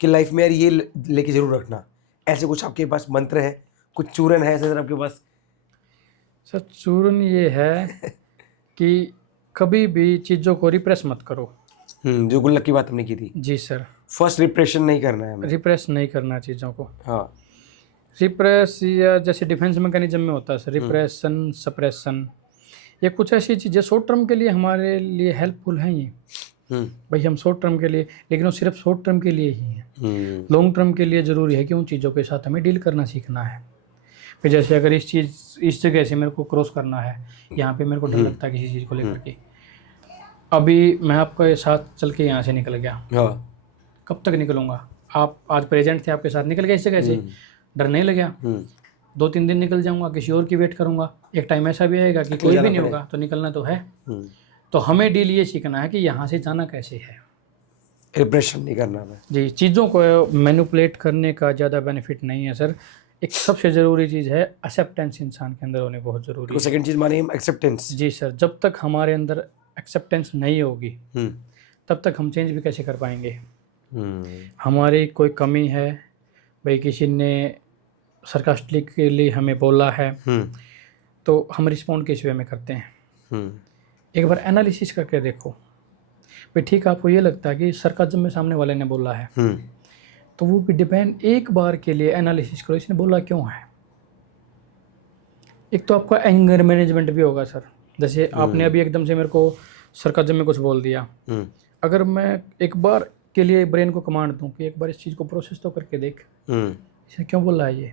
कि लाइफ में यार ये लेके जरूर रखना, ऐसे कुछ आपके पास मंत्र है, कुछ चूरन है सर आपके पास? सर चूरन ये है कि कभी भी चीज़ों को रिप्रेस मत करो। जो गुल्लक की बात हमने की थी। जी सर। फर्स्ट रिप्रेशन नहीं करना है हमें। रिप्रेस नहीं करना चीज़ों को। हाँ। रिप्रेस या जैसे डिफेंस मैकेनिज्म में होता है सर, रिप्रेशन सप्रेशन, ये कुछ ऐसी चीज़ें शॉर्ट टर्म के लिए हमारे लिए हेल्पफुल हैं ये। भाई हम शॉर्ट टर्म के लिए, लेकिन वो सिर्फ शॉर्ट टर्म के लिए ही है। लॉन्ग टर्म के लिए ज़रूरी है कि उन चीज़ों के साथ हमें डील करना सीखना है। फिर जैसे अगर इस जगह से मेरे को क्रॉस करना है, यहाँ पे मेरे को डर लगता है किसी चीज़ को लेकर के, अभी मैं आपके साथ चल के यहाँ से निकल गया, कब तक निकलूँगा? आप आज प्रेजेंट थे, आपके साथ निकल गया इस जगह से, डर नहीं लगा, 2-3 दिन निकल जाऊँगा, किसी और की वेट करूँगा, एक टाइम ऐसा भी आएगा कि कोई भी नहीं होगा, तो निकलना तो है। तो हमें डील ये सीखना है कि यहाँ से जाना कैसे है, रिप्रेशन नहीं करना है। जी, चीज़ों को मैनिपुलेट करने का ज़्यादा बेनिफिट नहीं है सर। एक सबसे ज़रूरी चीज़ है एक्सेप्टेंस, इंसान के अंदर होने बहुत ज़रूरी है। सेकंड चीज़ माने एक्सेप्टेंस। जी सर, जब तक हमारे अंदर एक्सेप्टेंस नहीं होगी तब तक हम चेंज भी कैसे कर पाएंगे। हमारी कोई कमी है, भाई किसी ने सरकास्टिकली हमें बोला है, तो हम रिस्पॉन्ड किस वे में करते हैं। एक बार एनालिसिस करके देखो, भाई ठीक है आपको ये लगता है कि सरकाज़म में सामने वाले ने बोला है, तो वो भी डिपेंड, एक बार के लिए एनालिसिस करो इसने बोला क्यों है। एक तो आपका एंगर मैनेजमेंट भी होगा सर, जैसे आपने अभी एकदम से मेरे को सरकाज़म में कुछ बोल दिया, अगर मैं एक बार के लिए ब्रेन को कमांड दूं कि एक बार इस चीज़ को प्रोसेस तो करके देख, इसने क्यों बोला है ये।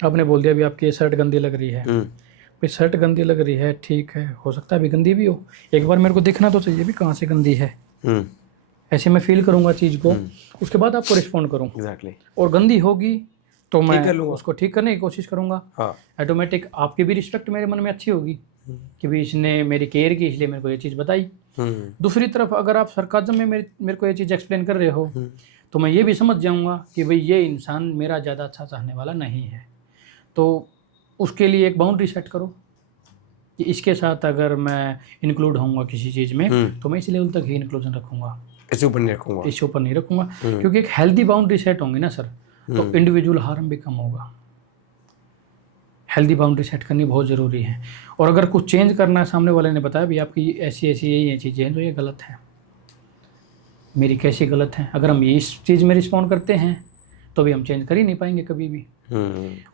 आपने बोल दिया अभी आपकी ये शर्ट गंदी लग रही है, भाई शर्ट गंदी लग रही है ठीक है, हो सकता है अभी गंदी भी हो, एक बार मेरे को देखना तो चाहिए भी कहाँ से गंदी है। ऐसे मैं फील करूँगा चीज़ को, उसके बाद आपको रिस्पॉन्ड करूँ। एग्जैक्टली। और गंदी होगी तो मैं उसको ठीक करने की कोशिश करूँगा। हाँ। ऑटोमेटिक आपकी भी रिस्पेक्ट मेरे मन में अच्छी होगी कि भाई इसने मेरी केयर की इसलिए मेरे को ये चीज़ बताई। दूसरी तरफ अगर आप सरकाज़म में मेरे को ये चीज़ एक्सप्लेन कर रहे हो तो मैं ये भी समझ जाऊँगा कि भाई ये इंसान मेरा ज़्यादा अच्छा चाहने वाला नहीं है, तो उसके लिए एक बाउंड्री सेट करो कि इसके साथ अगर मैं इंक्लूड होऊंगा किसी चीज़ में तो मैं इस लेवल तक ही इंक्लूजन रखूँगा। इससे ऊपर नहीं रखूंगा, इससे ऊपर नहीं रखूंगा, क्योंकि एक हेल्दी बाउंड्री सेट होंगी ना सर, तो इंडिविजुअल हार्म भी कम होगा। हेल्दी बाउंड्री सेट करनी बहुत ज़रूरी है। और अगर कुछ चेंज करना है, सामने वाले ने बताया भी आपकी ऐसी ऐसी ये चीज़ें हैं जो ये गलत है, मेरी कैसी गलत है, अगर हम इस चीज़ में रिस्पॉन्ड करते हैं तो भी हम चेंज कर ही नहीं पाएंगे कभी भी।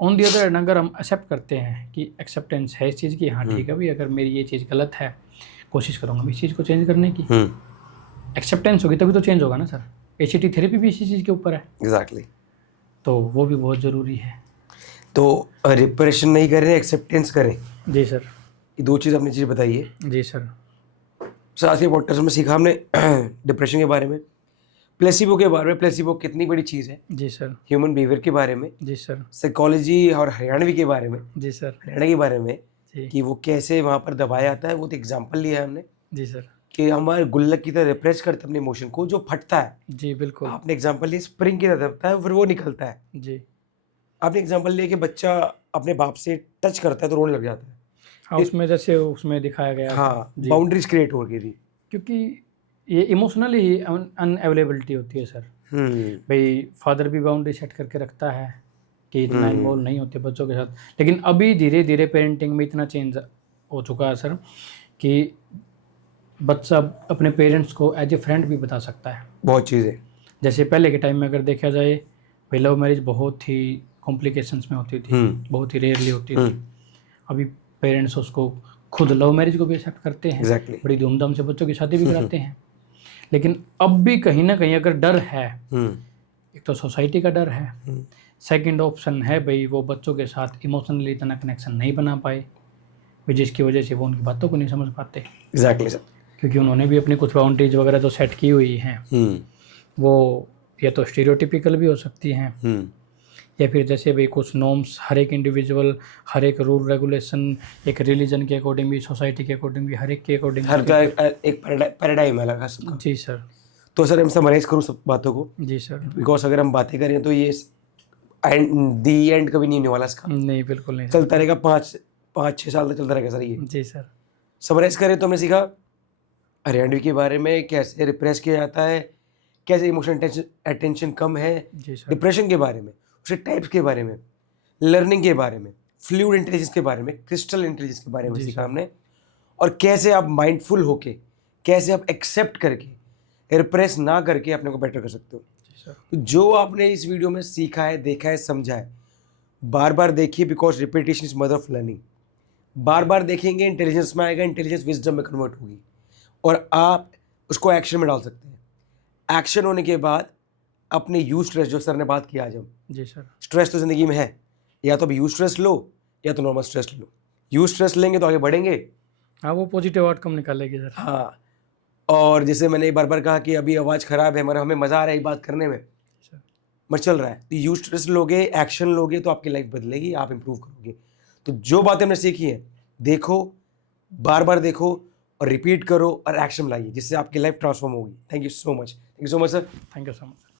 ऑन दी अदर हैंड अगर हम एक्सेप्ट करते हैं कि एक्सेप्टेंस है इस चीज़ की, हाँ ठीक है भाई, अगर मेरी ये चीज़ गलत है, कोशिश करूँगा मैं इस चीज़ को चेंज करने की, एक्सेप्टेंस होगी तभी तो चेंज होगा ना सर। ACT थेरेपी भी इसी चीज़ के ऊपर है। एग्जैक्टली। तो वो भी बहुत ज़रूरी है। तो रिप्रेशन नहीं करें, एक्सेप्टेंस करें। जी सर। ये दो चीज़ आपने चीज़ बताई है। जी सर। सर आज के पॉडकास्ट में सीखा हमने डिप्रेशन के बारे में, प्लेसिबो के बारे में, प्लेसिबो कितनी बड़ी चीज़ है। जी सर। ह्यूमन बिहेवियर के बारे में। जी सर। साइकोलॉजी और हरियाणवी के बारे में। जी सर। हरियाणा के बारे में जी। कि वो कैसे वहाँ पर दबाया जाता है, वो तो एग्जाम्पल लिया है हमने। जी सर। कि हमारे गुल्लक की तरह रिप्रेस करते अपने इमोशन को जो फटता है। जी बिल्कुल। आपने एग्जाम्पल लिया स्प्रिंग की तरह दबता है फिर वो निकलता है। जी। आपने एग्जाम्पल लिया कि बच्चा अपने बाप से टच करता है तो रोने लग जाता है। हाँ, उसमें जैसे उसमें दिखाया गया। हाँ, बाउंड्रीज क्रिएट हो गई थी, क्योंकि ये इमोशनली अनअवेलेबिलिटी होती है सर। भाई फादर भी बाउंड्री सेट करके रखता है कि इतना इन्वॉल्व नहीं होते बच्चों के साथ, लेकिन अभी धीरे धीरे पेरेंटिंग में इतना चेंज हो चुका है सर कि बच्चा अपने पेरेंट्स को एज ए फ्रेंड भी बता सकता है बहुत चीज़ें। जैसे पहले के टाइम में अगर देखा जाए, भाई लव मैरिज बहुत ही कॉम्प्लिकेशंस में होती थी, बहुत ही रेयरली होती थी। अभी पेरेंट्स उसको खुद लव मैरिज को भी एक्सेप्ट करते हैं। exactly. बड़ी धूमधाम से बच्चों की शादी भी कराते हैं। लेकिन अब भी कहीं ना कहीं अगर डर है, एक तो सोसाइटी का डर है, सेकंड ऑप्शन है भाई वो बच्चों के साथ इमोशनली इतना कनेक्शन नहीं बना पाए, जिसकी वजह से वो उनकी बातों को नहीं समझ पाते। Exactly sir. क्योंकि उन्होंने भी अपनी कुछ बाउंड्रीज वगैरह तो सेट की हुई हैं। वो या तो स्टीरियोटिपिकल भी हो सकती हैं, या फिर जैसे भाई कुछ नॉर्म्स हर एक इंडिविजुअल, हर एक रूल रेगुलेशन, एक रिलीजन के अकॉर्डिंग भी, सोसाइटी के अकॉर्डिंग भी, हर एक के अकॉर्डिंग हर का एक पैराडाइम है लगा सबका। जी सर। तो सर हम समराइज करूँ सब बातों को। जी सर। बिकॉज अगर हम बातें करें तो ये दी एंड कभी नहीं होने वाला इसका। नहीं बिल्कुल नहीं, चलता रहेगा, 5-6 साल तक चलता रहेगा सर ये। जी सर। समराइज करें तो हमने सीखा हरियाणवी के बारे में, कैसे रिप्रेस किया जाता है, कैसे इमोशनल अटेंशन कम है, डिप्रेशन के बारे में, उसके टाइप्स के बारे में, लर्निंग के बारे में, फ्लूइड इंटेलिजेंस के बारे में, क्रिस्टल इंटेलिजेंस के बारे में सीखा हमने, और कैसे आप माइंडफुल होके, कैसे आप एक्सेप्ट करके, रिप्रेस ना करके अपने को बेटर कर सकते हो। तो जो आपने इस वीडियो में सीखा है, देखा है, समझा है, बार बार देखिए, because repetition is mother of learning. बार बार देखेंगे, इंटेलिजेंस में आएगा, इंटेलिजेंस विजडम में कन्वर्ट होगी और आप उसको एक्शन में डाल सकते हैं। एक्शन होने के बाद अपने यूज स्ट्रेस, जो सर ने बात की आज हम, जी सर, स्ट्रेस तो ज़िंदगी में है, या तो अब यूज स्ट्रेस लो या तो नॉर्मल स्ट्रेस लो। यूज स्ट्रेस लेंगे तो आगे बढ़ेंगे। हाँ, वो पॉजिटिव आउटकम निकालेगी सर। हाँ, और जैसे मैंने एक बार कहा कि अभी आवाज़ ख़राब है मगर हमें मज़ा आ रहा है बात करने में, मत चल रहा है, तो यूज स्ट्रेस लोगे, एक्शन लोगे तो आपकी लाइफ बदलेगी, आप इंप्रूव करोगे। तो जो बातें हमने सीखी हैं, देखो, बार बार देखो और रिपीट करो और एक्शन लाइए, जिससे आपकी लाइफ ट्रांसफॉर्म होगी। Thank you so much. Thank you so much sir. Thank you so much.